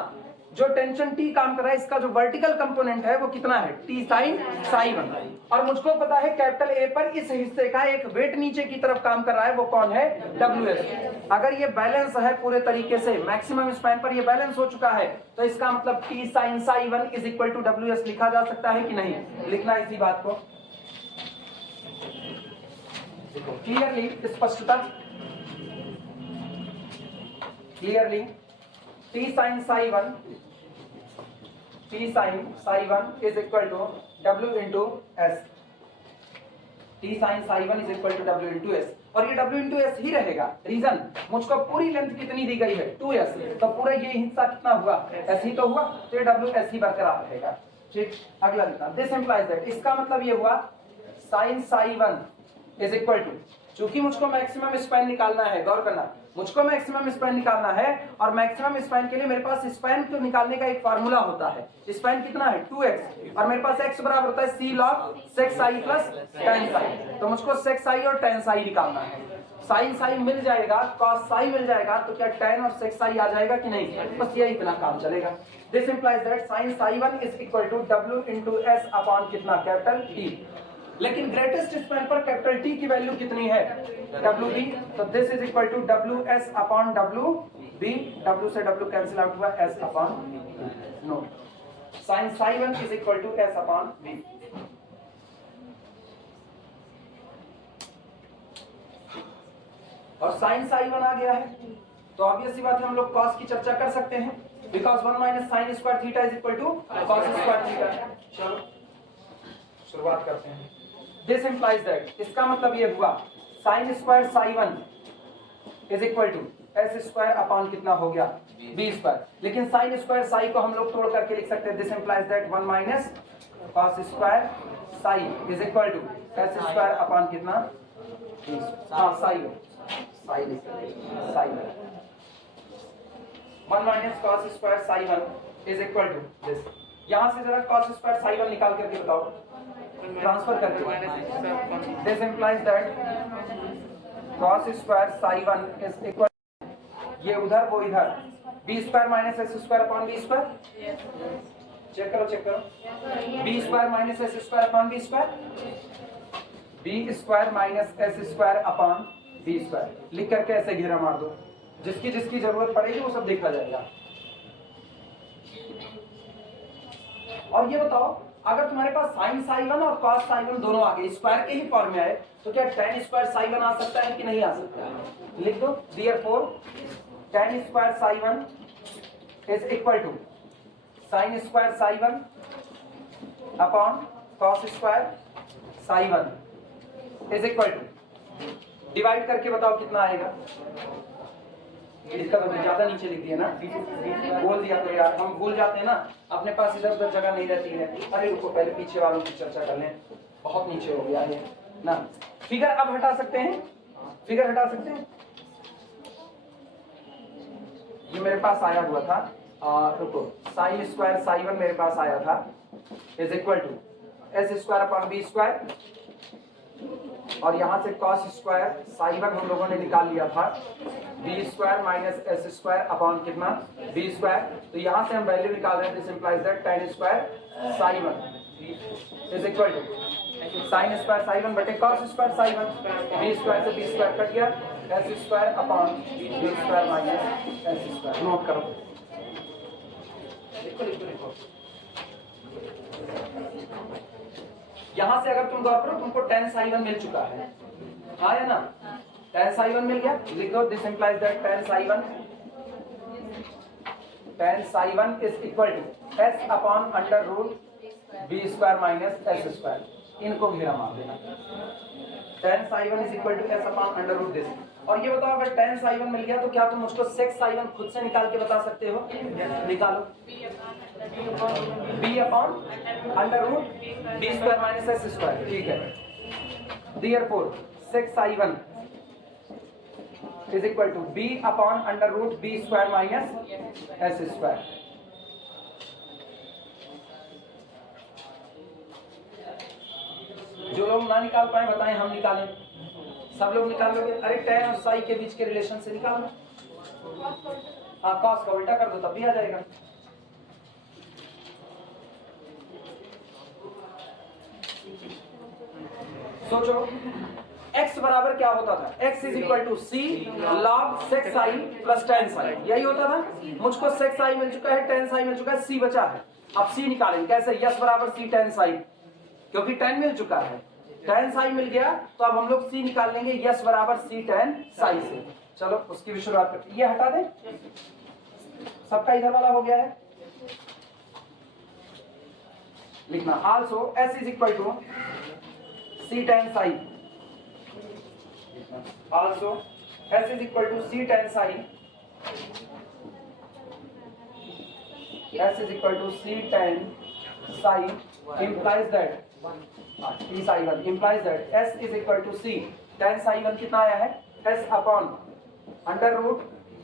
जो टेंशन टी काम कर रहा है इसका जो वर्टिकल कंपोनेंट है वो कितना है, टी साइन साई 1। और मुझको पता है कैपिटल ए पर इस हिस्से का एक वेट नीचे की तरफ काम कर रहा है, वो कौन है, WS। अगर ये बैलेंस है पूरे तरीके से, मैक्सिमम स्पैन पर ये बैलेंस हो चुका है, तो इसका मतलब T sine Sai 1 is equal to WS लिखा जा सकता है कि नहीं, लिखना है इसी बात को क्लियरली, स्पष्टता clearly. T sine Sai 1 is equal to W into S, T sine Sai 1 is equal to W into S. और ये W इंटू एस ही रहेगा, रीजन मुझको पूरी लेंथ कितनी दी गई है 2s, तो पूरा ये हिस्सा कितना हुआ, s ही तो हुआ, तो ये WS ही बरकरार रहेगा। ठीक, अगला लिखना, दिस इंप्लाइज दैट, इसका मतलब ये हुआ sine Sai 1 is equal to, चूंकि मुझको मैक्सिमम स्पैन निकालना है, गौर करना, मुझको मैक्सिमम स्पैन निकालना है, और मैक्सिमम स्पैन के लिए मेरे पास स्पैन को निकालने का एक फार्मूला होता है। स्पैन कितना है 2x, और मेरे पास x बराबर होता है c log sec Sai plus tan Sai, तो मुझको sec साई और tan साई निकालना है। साइन साई मिल जाएगा, cos साई मिल जाएगा, तो क्या tan और sec साई आ जाएगा कि नहीं, बस ये इतना काम चलेगा। This implies that sine Sai 1 is equal to W into S upon कितना, कैपिटल T। लेकिन ग्रेटेस्ट स्पैन पर कैपिटल T की वैल्यू कितनी है, WB, तो this is equal to WS upon WB, W से W कैंसिल आउट हुआ, S upon no, sine Sai 1 is equal to S upon B। और साइन साई 1 आ गया है, तो ऑब्वियस सी बात है हम लोग कॉस की चर्चा कर सकते हैं, because 1 minus sine square theta is equal to cos square theta. चलो शुरुआत करते हैं। दिस इंप्लाइज दैट, इसका मतलब ये हुआ sine square psi 1 is equal to S square upon कितना हो गया, बी स्क्वायर। लेकिन साइन स्क्वायर साई को हम लोग तोड़ करके लिख सकते हैं, this implies that 1 minus cos square psi is equal to S square upon कितना, हाँ psi 1 minus cos square psi 1 is equal to this. यहां से जरा कॉस स्क्वायर साई 1 निकाल करके बताओ, ट्रांसफर करके। This implies that cos square psi 1 is equal, ये उधर वो इधर, B square minus S square upon B square, check करो, B square minus S square upon B square, B square minus S square upon B square, लिख करके ऐसे घेरा मार दो, जिसकी जिसकी जरूरत पड़ेगी वो सब देखा जाएगा। और ये बताओ, अगर तुम्हारे पास साइन साई 1 और कॉस साई 1 दोनों आ गए, स्क्वायर के ही फॉर्म में आए, तो क्या tan स्क्वायर साई 1 आ सकता है कि नहीं आ सकता है, लिख दो, therefore tan square psi 1 is equal to sine square psi 1 upon cos square psi 1 is equal to, divide करके बताओ कितना आएगा। इसका तो ज्यादा नीचे लिख दिया ना, बोल दिया तो यार, हम भूल जाते हैं ना, अपने पास इधर उधर जगह नहीं रहती है। अरे रुको, पहले पीछे वालों की चर्चा कर लें, बहुत नीचे हो गया है ना। फिगर अब हटा सकते हैं, फिगर हटा सकते हैं। ये मेरे पास आया हुआ था, रुको, साइन स्क्वायर साई 1 मेरे पास आया था is equal to S square upon B square, और यहां से कॉस स्क्वायर साई 1 हम लोगों ने निकाल लिया था, B square minus S square upon कितना, बी स्क्वायर। तो यहां से हम वैल्यू निकाल रहे हैं, this implies that tan square psi 1 is equal to sine square psi 1 बटे cos square psi 1, B square से बी स्क्वायर कट गया, S square upon B square minus S square. Note करो, लिखो। यहां से अगर तुम गौर करो, तुमको tan साई 1 मिल चुका है, हाँ या ना, tan साई 1 मिल गया, लिख दो, this implies that tan psi 1 is equal to s upon under root B square minus S square, इनको घेरा मार देना, tan psi 1 is equal to s upon under root this. और ये बताओ, अगर tan साई 1 मिल गया तो क्या तुम मुझको sec साई 1 खुद से निकाल के बता सकते हो, निकालो, b upon under root B square minus S square, ठीक है। therefore sec psi 1 is equal to b upon under root B square minus S square. जो लोग ना निकाल पाए बताएं, हम निकालें, सब लोग निकाल लोगे। अरे tan और साई के बीच के रिलेशन से निकालो, हाँ, cos का उल्टा कर दो तब भी आ जाएगा। सोचो x बराबर क्या होता था, x is equal to C log sec psi plus tan psi, यही होता था। मुझको सेक साई मिल चुका है, टेन साई मिल चुका है, c बचा है। अब c निकालेंगे कैसे, यस बराबर सी टेन साई, क्योंकि टेन मिल चुका है, टेन साई मिल गया तो अब हम लोग c निकाल लेंगे यस बराबर सी टेन साई से। चलो उसकी भी शुरुआत करते, ये हटा दें, सबका इधर वाला हो गया है। लिखना also s is equal to C tan psi, also s is equal to c tan psi, s is equal to c tan psi implies that t psi 1 implies that s is equal to c tan psi 1 कितना आया है, s upon under root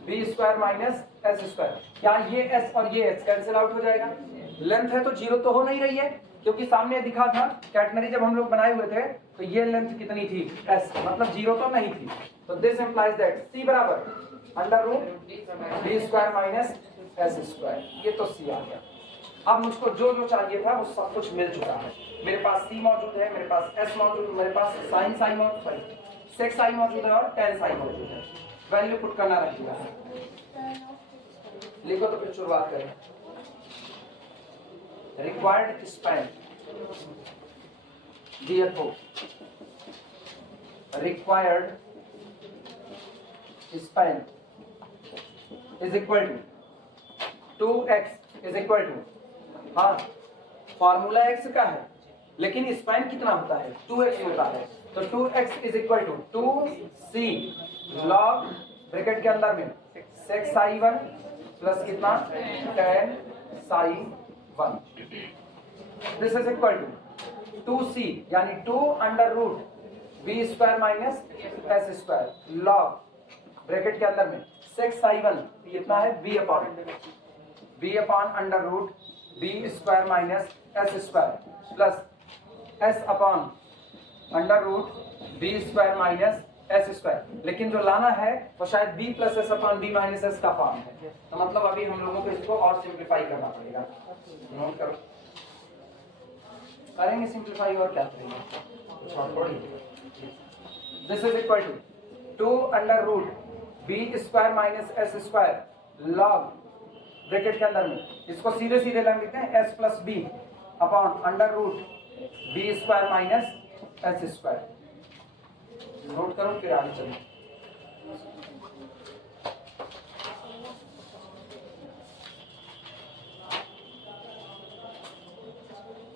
b square minus s square. क्या ये s और ये s cancel out हो जाएगा, length है तो जीरो तो हो नहीं रही है, क्योंकि सामने दिखा था कैटनरी जब हम लोग बनाए हुए थे तो ये लेंथ कितनी थी s, मतलब जीरो तो नहीं थी। तो दिस इंप्लाइज दैट c बराबर under root b square minus s square, ये तो c आ गया। अब मुझको जो जो चाहिए था वो सब कुछ मिल चुका है, मेरे पास c मौजूद है, मेरे पास s मौजूद है, मेरे पास साइन साई मौजूद है, सेक साई मौजूद है और टेन साई मौजूद है। वैल्यू पुट करना रहेगा, लिखो तो फिर शुरुआत करें। required span, therefore required span is equal to 2x is equal to, हाँ फॉर्मूला x का है लेकिन स्पैन कितना होता है 2x होता है, तो 2x is equal to 2c log bracket के अंदर में सेक साई 1 प्लस कितना tan psi 1, this is equal to 2c यानी 2 under root b square minus s square log bracket के अंदर में सेक साई 1 कितना है b upon under root b square minus s square plus s upon under root b square minus s square. लेकिन जो लाना है वो शायद b plus s upon b minus s का फॉर्म है, तो मतलब अभी हम लोगों को इसको और सिंप्लीफाई करना पड़ेगा। नोट करो, करेंगे सिंप्लीफाई और क्या करेंगे। This is equal to 2 under root b square minus s square log bracket के अंदर में इसको सीधे सीधे लग लेते हैं s plus B upon under root B square minus S square. Note करो फिर आगे चलो।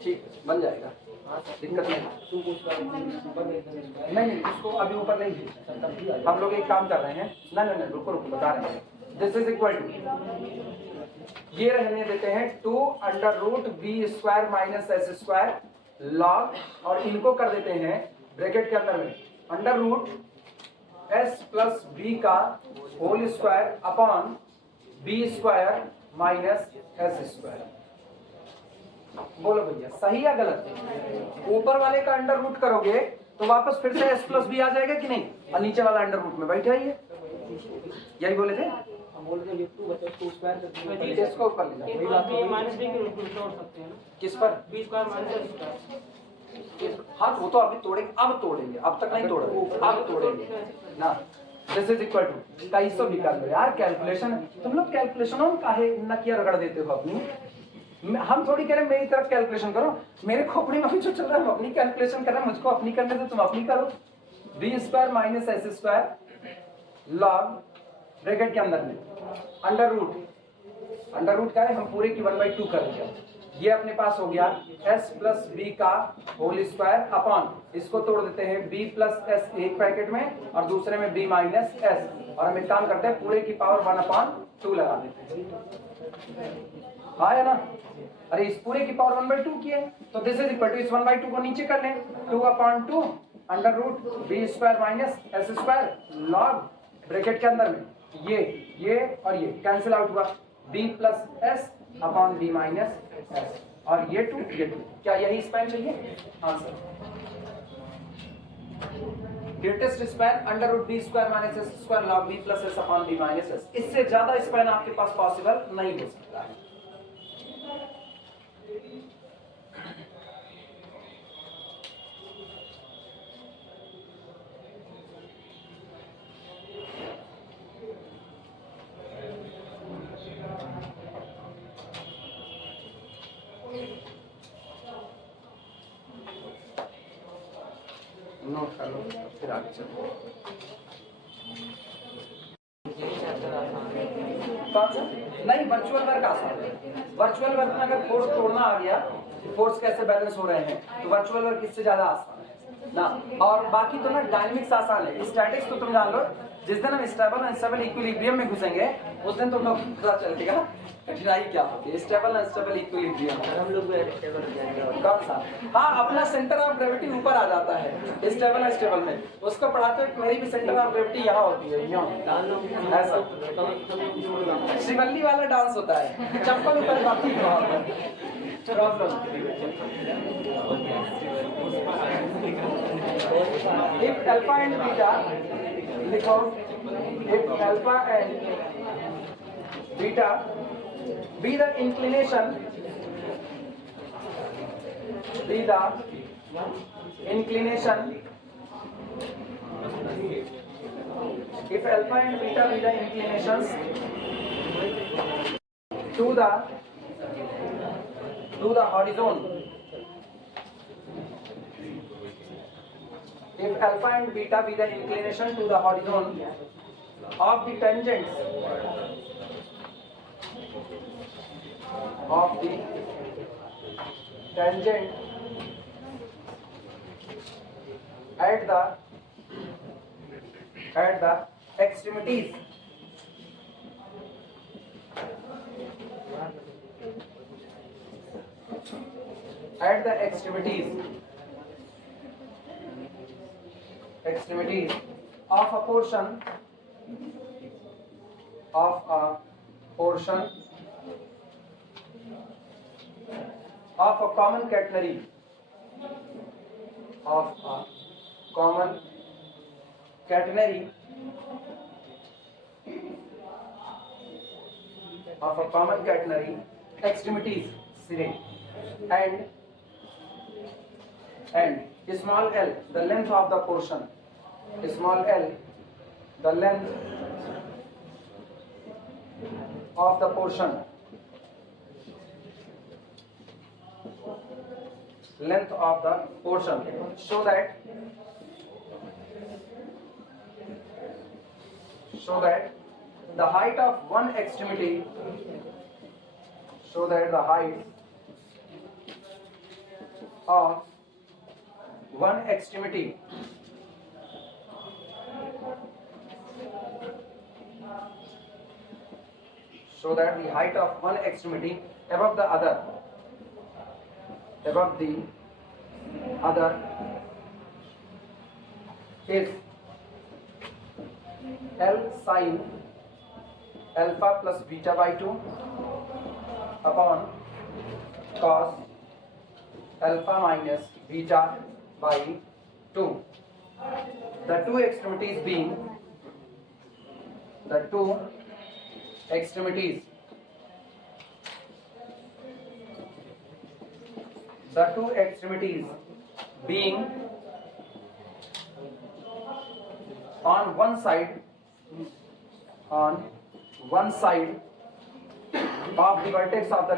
ठीक बन जाएगा, दिक्कत नहीं, उसको अभी ऊपर नहीं, हम लोग एक काम कर रहे हैं, नहीं रुको बता रहे हैं। दिस इज इक्वल टू ये रहने देते हैं 2 under root B square minus S square log, और इनको कर देते हैं ब्रैकेट के अंदर में under root S plus B का whole square upon B square minus S square. बोलो भैया सही या गलत। ऊपर वाले का अंडर रूट करोगे तो वापस फिर से एस प्लस बी आ जाएगा कि नहीं, और नीचे वाला अंडर रूट में बैठा ही है, यही बोले थे। इसको ऊपर किस पर बी स्क्वायर माइनस, हाँ वो तो अभी तोड़ेंगे, अब तोड़ेंगे, अब तक नहीं तोड़ेंगे, अब तोड़ेंगे ना। दिस इज इक्वल टू 250 निकाल लो यार, कैलकुलेशन तुम लोग कैलकुलेशनों में काहे नकिया रगड़ देते हो अपनी। हम थोड़ी कह रहे मेरी तरफ कैलकुलेशन करो, मेरे खोपड़ी में भी जो चल रहा है हम अपनी कैलकुलेशन कर रहे हैं, मुझको अपनी करने दो, तुम अपनी करो। B square minus S square log bracket के अंदर में अंडर रूट का है, हम पूरे की 1/2 कर दिया, ये अपने पास हो गया s प्लस बी का होल स्क्वायर अपॉन, इसको तोड़ देते हैं b प्लस एस एक पैकेट में और दूसरे में b माइनस एस, और हम एक काम करते हैं पूरे की पावर 1/2 लगा देते हैं, हाँ है ना। अरे इस पूरे की पावर 1/2 की है, तो दिस इज इक्वल टू इस 1/2 को नीचे कर लें 2/2 under root B square minus S square log bracket के अंदर में ये और ये कैंसिल आउट हुआ, b plus s upon b minus s, और ये 2 क्या यही स्पैन चाहिए answer. Greatest span under root B square minus S square log b plus s upon b minus s, इससे ज्यादा स्पैन आपके पास पॉसिबल नहीं हो सकता है। नोट कर लो फिर आगे चलो। कौन सा? नहीं, वर्चुअल वर्क आसान है। वर्चुअल वर्क में अगर फोर्स तोड़ना आ गया, फोर्स कैसे बैलेंस हो रहे हैं, तो वर्चुअल वर्क इससे ज्यादा आसान है ना। और बाकी तो ना डायनेमिक्स आसान है। स्टैटिक्स तो तुम जान लो, जिस दिन हम स्टेबल अनस्टेबल इक्विलिब्रियम में घुसेंगे उस दिन तुम लोग पता चलेगा कठिनाई क्या होती है। स्टेबल अनस्टेबल इक्विलिब्रियम हम लोग कौन सा? हाँ, अपना सेंटर ऑफ ग्रेविटी ऊपर आ जाता है स्टेबल अनस्टेबल में। उसको पढ़ाते हुए मेरी भी सेंटर ऑफ ग्रेविटी यहाँ होती है, यहाँ ऐसा श्रीवल्ली वाला डांस होता है, चप्पल उतर जाती है वहाँ पर। Problem if alpha and beta लिखो, if alpha and beta be the inclination, if alpha and beta be the inclinations to the horizon, if alpha and beta be the inclination to the horizon of the tangents at the extremities, of a portion of a common catenary extremities and small l the length of the portion, small l the length of the portion, so that the height of one extremity, above the other is L sin alpha plus beta by 2 upon cos alpha minus beta by 2. The two extremities being on one side of the vertex of the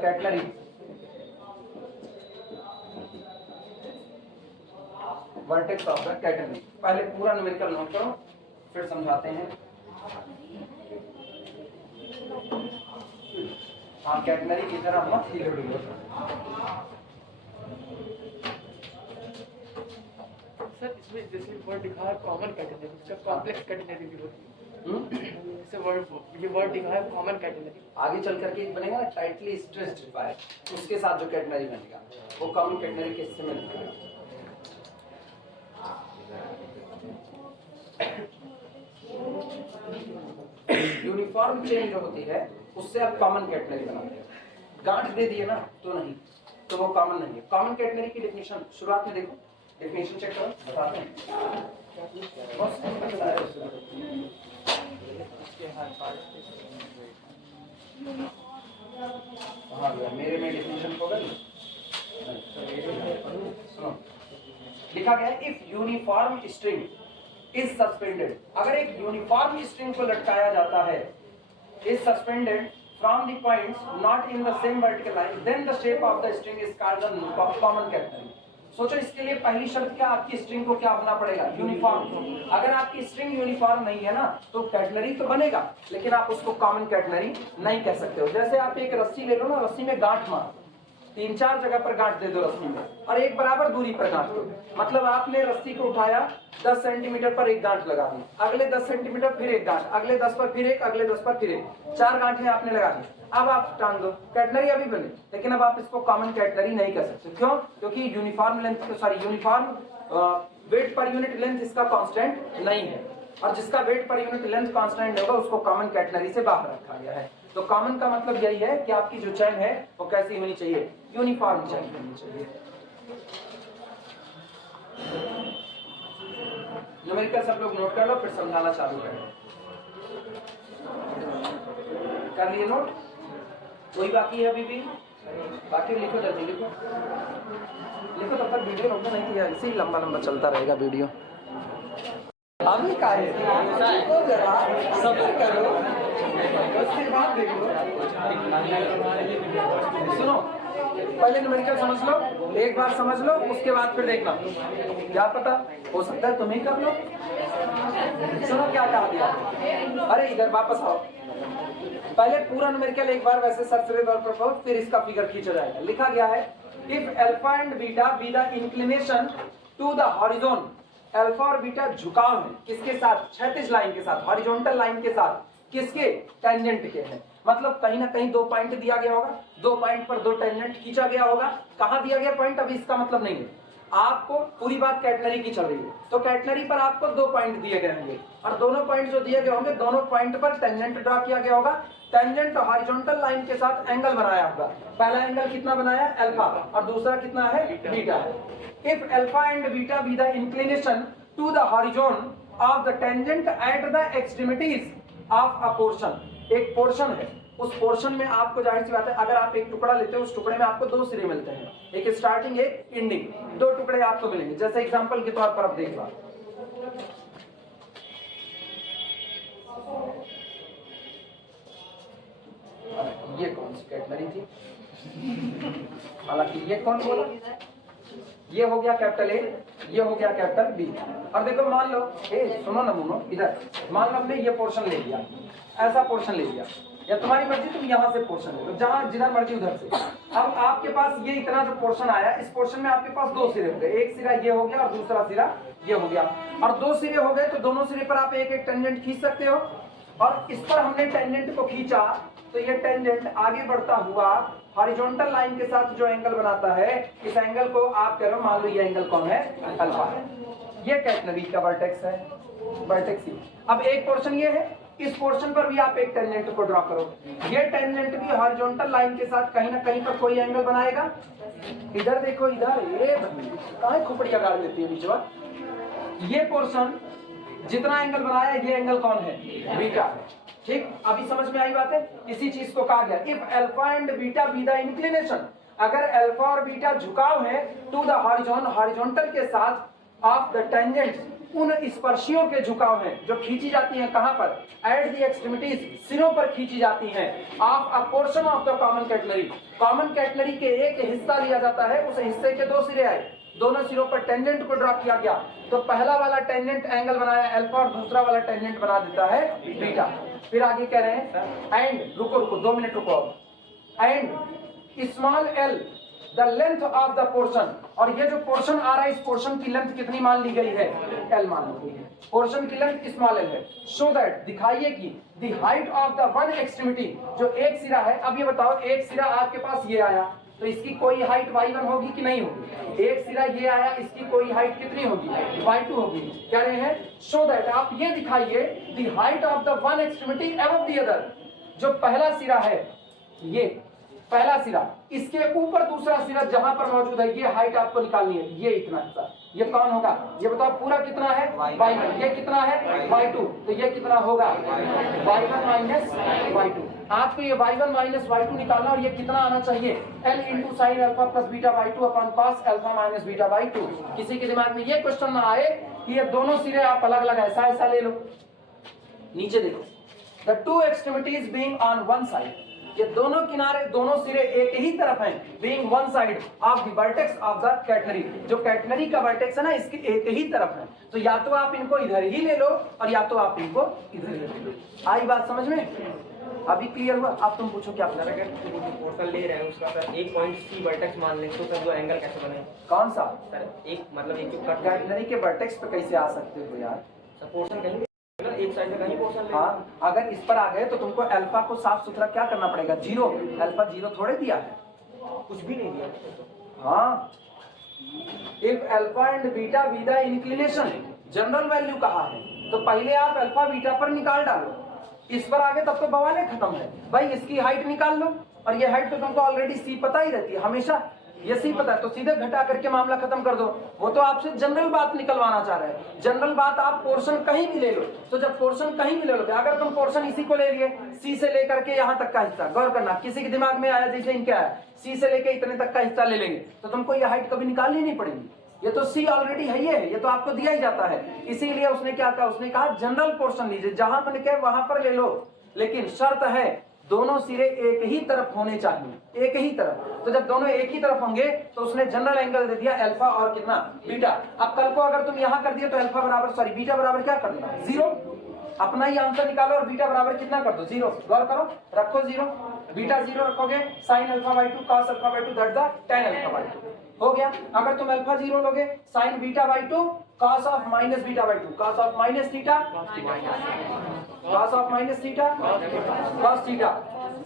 catenary, पहले पूरा numerical note करो फिर समझाते हैं। हाँ, catenary की तरह मत ही लड़ो। सर इसमें जैसे वर्ड दिखा है कॉमन कैटेनरी, इसका कॉम्प्लेक्स कैटेनरी भी होती है। जैसे ये वर्ड दिखा है कॉमन कैटेनरी, आगे चल करके बनेगा ना टाइटली स्ट्रेस्ड बाय, उसके साथ जो कैटेनरी बनेगा वो कॉमन कैटेनरी के हिस्से में लिखेगा। यूनिफॉर्म चेन जो होती है उससे आप कॉमन कैटेनरी बनाते हैं। गांठ दे दिए ना तो नहीं, तो वो कॉमन नहीं है। कॉमन कैटेनरी की डेफिनेशन शुरुआत में देखो, डेफिनेशन चेक करो, बताते हैं। मेरे में डेफिनेशन होगा सुनो, लिखा गया है if uniform string is suspended, अगर एक यूनिफॉर्म स्ट्रिंग को लटकाया जाता है, is suspended from the points not in the same vertical line, then the shape of the string is called the common catenary. सोचो इसके लिए पहली शर्त क्या, आपकी स्ट्रिंग को क्या होना पड़ेगा, यूनिफॉर्म। अगर आपकी स्ट्रिंग यूनिफॉर्म नहीं है ना तो कैटनरी तो बनेगा, लेकिन आप उसको कॉमन कैटनरी नहीं कह सकते हो। जैसे आप एक रस्सी ले लो ना, रस्सी में गांठ मारो, 3-4 जगह पर गांठ दे दो रस्सी में, और एक बराबर दूरी पर गांठ दो। मतलब आपने रस्सी को उठाया, 10 सेंटीमीटर पर एक गांठ लगा दी, अगले 10 सेंटीमीटर फिर एक गांठ, अगले 10 पर फिर एक, अगले 10 पर फिर एक, 4 गांठें आपने लगा दी। अब आप टांग दो, कैटनरी अभी बने, लेकिन अब आप इसको कॉमन कैटनरी नहीं कर सकते। क्यों? क्योंकि यूनिफॉर्म वेट पर यूनिट लेंथ इसका कांस्टेंट नहीं है, और जिसका वेट पर यूनिट लेंथ कांस्टेंट होगा उसको कॉमन कैटनरी से बाहर रखा गया है। तो कॉमन का मतलब यही है कि आपकी जो चेन है वो कैसी होनी चाहिए, यूनिफॉर्म चेन होनी चाहिए। न्यूमेरिकल सब लोग नोट कर लो, फिर समझाना चालू करें। कर लिए नोट? कोई बाकी है अभी भी? बाकी लिखो, जल्दी लिखो, लिखो तब तक वीडियो रोकना नहीं किया, इसी लंबा लंबा चलता रहेगा वीडियो। अभी का है तो जरा सब्र करो, उसके बाद देखो। सुनो, पहले न्यूमेरिकल समझ लो, एक बार समझ लो, उसके बाद फिर देखना, क्या पता हो सकता है तुम ही कर लो। सुनो क्या कहा गया, अरे इधर वापस आओ, पहले पूरा न्यूमेरिकल एक बार वैसे सरसरी तौर पर पढ़ो, फिर इसका फिगर खींचा जाएगा। लिखा गया है if alpha and beta be the inclination to the horizon, alpha और बीटा झुकाव है किसके साथ, क्षैतिज लाइन के साथ, हॉरिजॉन्टल लाइन के साथ, किसके, टेंजेंट के हैं। मतलब कहीं ना कहीं 2 पॉइंट दिया गया होगा, 2 पॉइंट पर 2 टेंजेंट खींचा गया होगा। कहां दिया गया पॉइंट अभी इसका मतलब नहीं है, आपको पूरी बात कैटनरी की चल रही है, तो कैटनरी पर आपको 2 पॉइंट दिए गए होंगे, और दोनों पॉइंट जो दिए गए होंगे, दोनों पॉइंट पर टेंजेंट ड्रा किया गया होगा। टेंजेंट हॉरिजॉन्टल लाइन के साथ एंगल बनाया होगा। पहला एंगल कितना बनाया, अल्फा, और दूसरा कितना है, बीटा है। If alpha and beta be the inclination to the horizon of the tangent at the extremities of a portion, एक पोर्शन है, उस पोर्शन में आपको जाहिर सी बात है, अगर आप एक टुकड़ा लेते हो, उस टुकड़े में आपको 2 सिरे मिलते हैं, एक स्टार्टिंग एक एंडिंग, 2 टुकड़े आपको मिलेंगे। जैसे एग्जांपल के तौर पर आप देख लो, ये कौन सी कैटनरी थी, हालांकि ये कौन बोला, ये हो गया कैपिटल ए, ये हो गया कैपिटल बी। और देखो मान लो, सुनो ना मुनो, इधर मान लो हमने ये पोर्शन ले लिया, ऐसा पोर्शन ले लिया, या तुम्हारी मर्जी तुम यहाँ से पोर्शन ले लो, जहां जिधर मर्जी उधर से। अब आपके पास ये इतना जो पोर्शन आया, इस पोर्शन में आपके पास 2 सिरे हो गए, एक सिरा ये हो गया और दूसरा सिरा ये हो गया, और 2 सिरे हो गए तो दोनों सिरे पर आप एक एक टेंजेंट खींच सकते हो। और इस पर हमने टेंजेंट को खींचा तो ये टेंजेंट आगे बढ़ता हुआ हॉरिजॉन्टल लाइन के साथ जो एंगल बनाता है, इस एंगल को आप कह रहे हो, मान लो ये एंगल कौन है, अल्फा है। ये कैटनरी का वर्टेक्स है, वर्टेक्स ही। अब एक पोर्शन ये है, इस पोर्शन पर भी आप एक टेंजेंट को ड्रॉ करो, ये टेंजेंट भी हॉरिजॉन्टल लाइन के साथ कहीं ना कहीं पर कोई एंगल बनाएगा। इधर देखो, इधर ये कहां खोपड़िया गाड़ देती है बीचवा, ये पोर्शन जितना एंगल बनाया, ये एंगल कौन है, बीटा है। ठीक, अभी समझ में आई बात है। इसी चीज को कहा गया if alpha and beta be the inclination, अगर अल्फा और बीटा झुकाव है टू द हॉरिजॉन, हॉरिजॉन्टल के साथ ऑफ द टेंजेंट, उन स्पर्शियों के झुकाव हैं जो खींची जाती हैं कहां पर, एट द एक्सट्रीमिटीज, सिरों पर खींची जाती हैं, of a portion of the common catenary, common catenary के एक हिस्सा लिया जाता है, उस हिस्से के 2 सिरे आए, दोनों सिरों पर टेंजेंट को ड्रॉ किया गया, तो पहला वाला टेंजेंट एंगल बनाया अल्फा और दूसरा वाला टेंजेंट बना देता है बीटा। फिर आगे कह रहे हैं एंड, रुको 2 मिनट रुको, and small L the length of the portion, और ये जो पोर्शन आ रहा है, इस पोर्शन की लेंथ कितनी मान ली गई है, एल मान ली गई है, पोर्शन की लेंथ स्मॉल एल है। सो दैट, दिखाइए कि the height of the one extremity, जो एक सिरा है, अब ये बताओ एक सिरा आपके पास ये आया, तो इसकी कोई हाइट y1 होगी कि नहीं होगी, एक सिरा ये आया, इसकी कोई हाइट कितनी होगी, y2 होगी। कह रहे हैं सो दैट, आप ये दिखाइए the height of the one extremity above the other, जो पहला सिरा है, ये पहला सिरा, इसके ऊपर दूसरा सिरा जहां पर मौजूद है, ये हाइट आपको निकालनी है, ये इतना हिस्सा, ये कौन होगा, ये बताओ पूरा कितना है, y1, ये कितना है, y2, तो ये कितना होगा, y1 माइनस y2। आपको ये y1 माइनस y2 निकालना, और ये कितना आना चाहिए, l into sine alpha plus beta y2 upon cos alpha minus beta y2। किसी के दिमाग में ये क्वेश्चन ना आए कि ये दोनों सिरे आप अलग अलग ऐसा ले लो। नीचे देखो, the 2 extremities being on one side, ये दोनों किनारे, दोनों सिरे एक ही तरफ हैं, being one side of the vertex of the catenary. जो कैटनरी का वर्टेक्स है ना, इसके एक ही तरफ है। तो या तो आप इनको इधर ही ले लो और या तो आप इनको इधर ही ले लो। आई बात समझ में? अभी क्लियर हुआ? अब तुम पूछो क्या पूछा? अगर पोर्शन ले रहे हैं उसका सर एक पॉइंट सी वर्टेक्स मान लें तो सर जो एंगल कैसे बने? कौन सा? सर एक मतलब एक जो कट कैटनरी के वर्टेक्स पे कैसे आ सकते हो यार? सर पोर्शन कहीं भी अगर एक साइड में कहीं पोर्शन ले हाँ, अगर इस पर आ गए तो तुमको अल्फा को साफ सुथरा क्या करना पड़ेगा? जीरो। अल्फा जीरो थोड़े दिया है, कुछ भी नहीं दिया। हाँ। If alpha and beta with the inclination, general value कहा है, तो पहले आप अल्फा बीटा पर निकाल डालो। इस पर आगे तब तो बवाले खत्म है भाई। इसकी हाइट निकाल लो, और ये हाइट तो तुमको ऑलरेडी सी पता ही रहती है हमेशा, ये सी पता है, तो सीधे घटा करके मामला खत्म कर दो। वो तो आपसे जनरल बात निकलवाना चाह रहे हैं। जनरल बात आप पोर्शन कहीं भी ले लो, तो जब पोर्शन कहीं भी ले लो, अगर तुम पोर्शन इसी को ले लिए, सी से लेकर के यहाँ तक का हिस्सा, गौर करना, किसी के दिमाग में आया जैसे इनका है, सी से लेकर इतने तक का हिस्सा ले लेंगे, तो तुमको ये हाइट कभी निकालनी नहीं पड़ेगी। ये तो सी ऑलरेडी है, ये तो आपको दिया ही जाता है। इसीलिए उसने क्या कहा? उसने कहा जनरल पोर्शन लीजिए, जहां पर लिखे वहां पर ले लो, लेकिन शर्त है दोनों सिरे एक ही तरफ होने चाहिए, एक ही तरफ। तो जब दोनों एक ही तरफ होंगे तो उसने जनरल एंगल दे दिया अल्फा और कितना? बीटा। अब कल को अगर तुम यहां कर दिए तो अल्फा बराबर, सॉरी, बीटा बराबर क्या कर देना? जीरो। अपना ही आंसर निकालो और बीटा बराबर कितना कर दो? जीरो। गौर करो, रखो जीरो, बीटा जीरो रखोगे, sine alpha by 2 cos alpha by 2 that the tan alpha by 2 हो गया। अगर तुम अल्फा जीरो लोगे, sine beta by 2 cos of minus beta by 2, cos of minus theta, cos of minus theta, cos theta,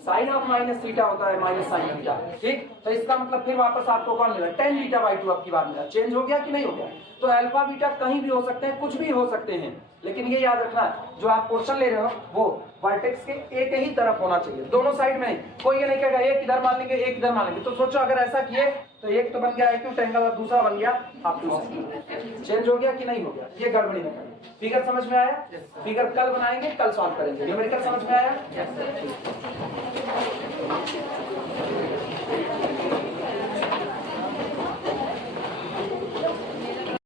sine of minus theta होता है minus sine theta. ठीक, तो इसका मतलब फिर वापस आपको कौन मिला? tan बीटा बाई 2 अब की बार मिला। चेंज हो गया कि नहीं हो गया? तो अल्फा बीटा कहीं भी हो सकते हैं, कुछ भी हो सकते हैं, लेकिन ये याद रखना, जो आप पोर्शन ले रहे हो वो वर्टेक्स के एक ही तरफ होना चाहिए, दोनों साइड में नहीं। कोई ये नहीं कहेगा एक इधर मान लेंगे एक इधर मान लेंगे। तो सोचो अगर ऐसा किए तो एक तो बन गया एक्यूट एंगल और दूसरा बन गया ऑब्टूज। चेंज हो गया कि नहीं हो गया? ये गड़बड़ी में करें। फिगर समझ में आया? फिगर कल बनाएंगे, कल सॉल्व करेंगे। न्यूमेरिकल समझ में आया?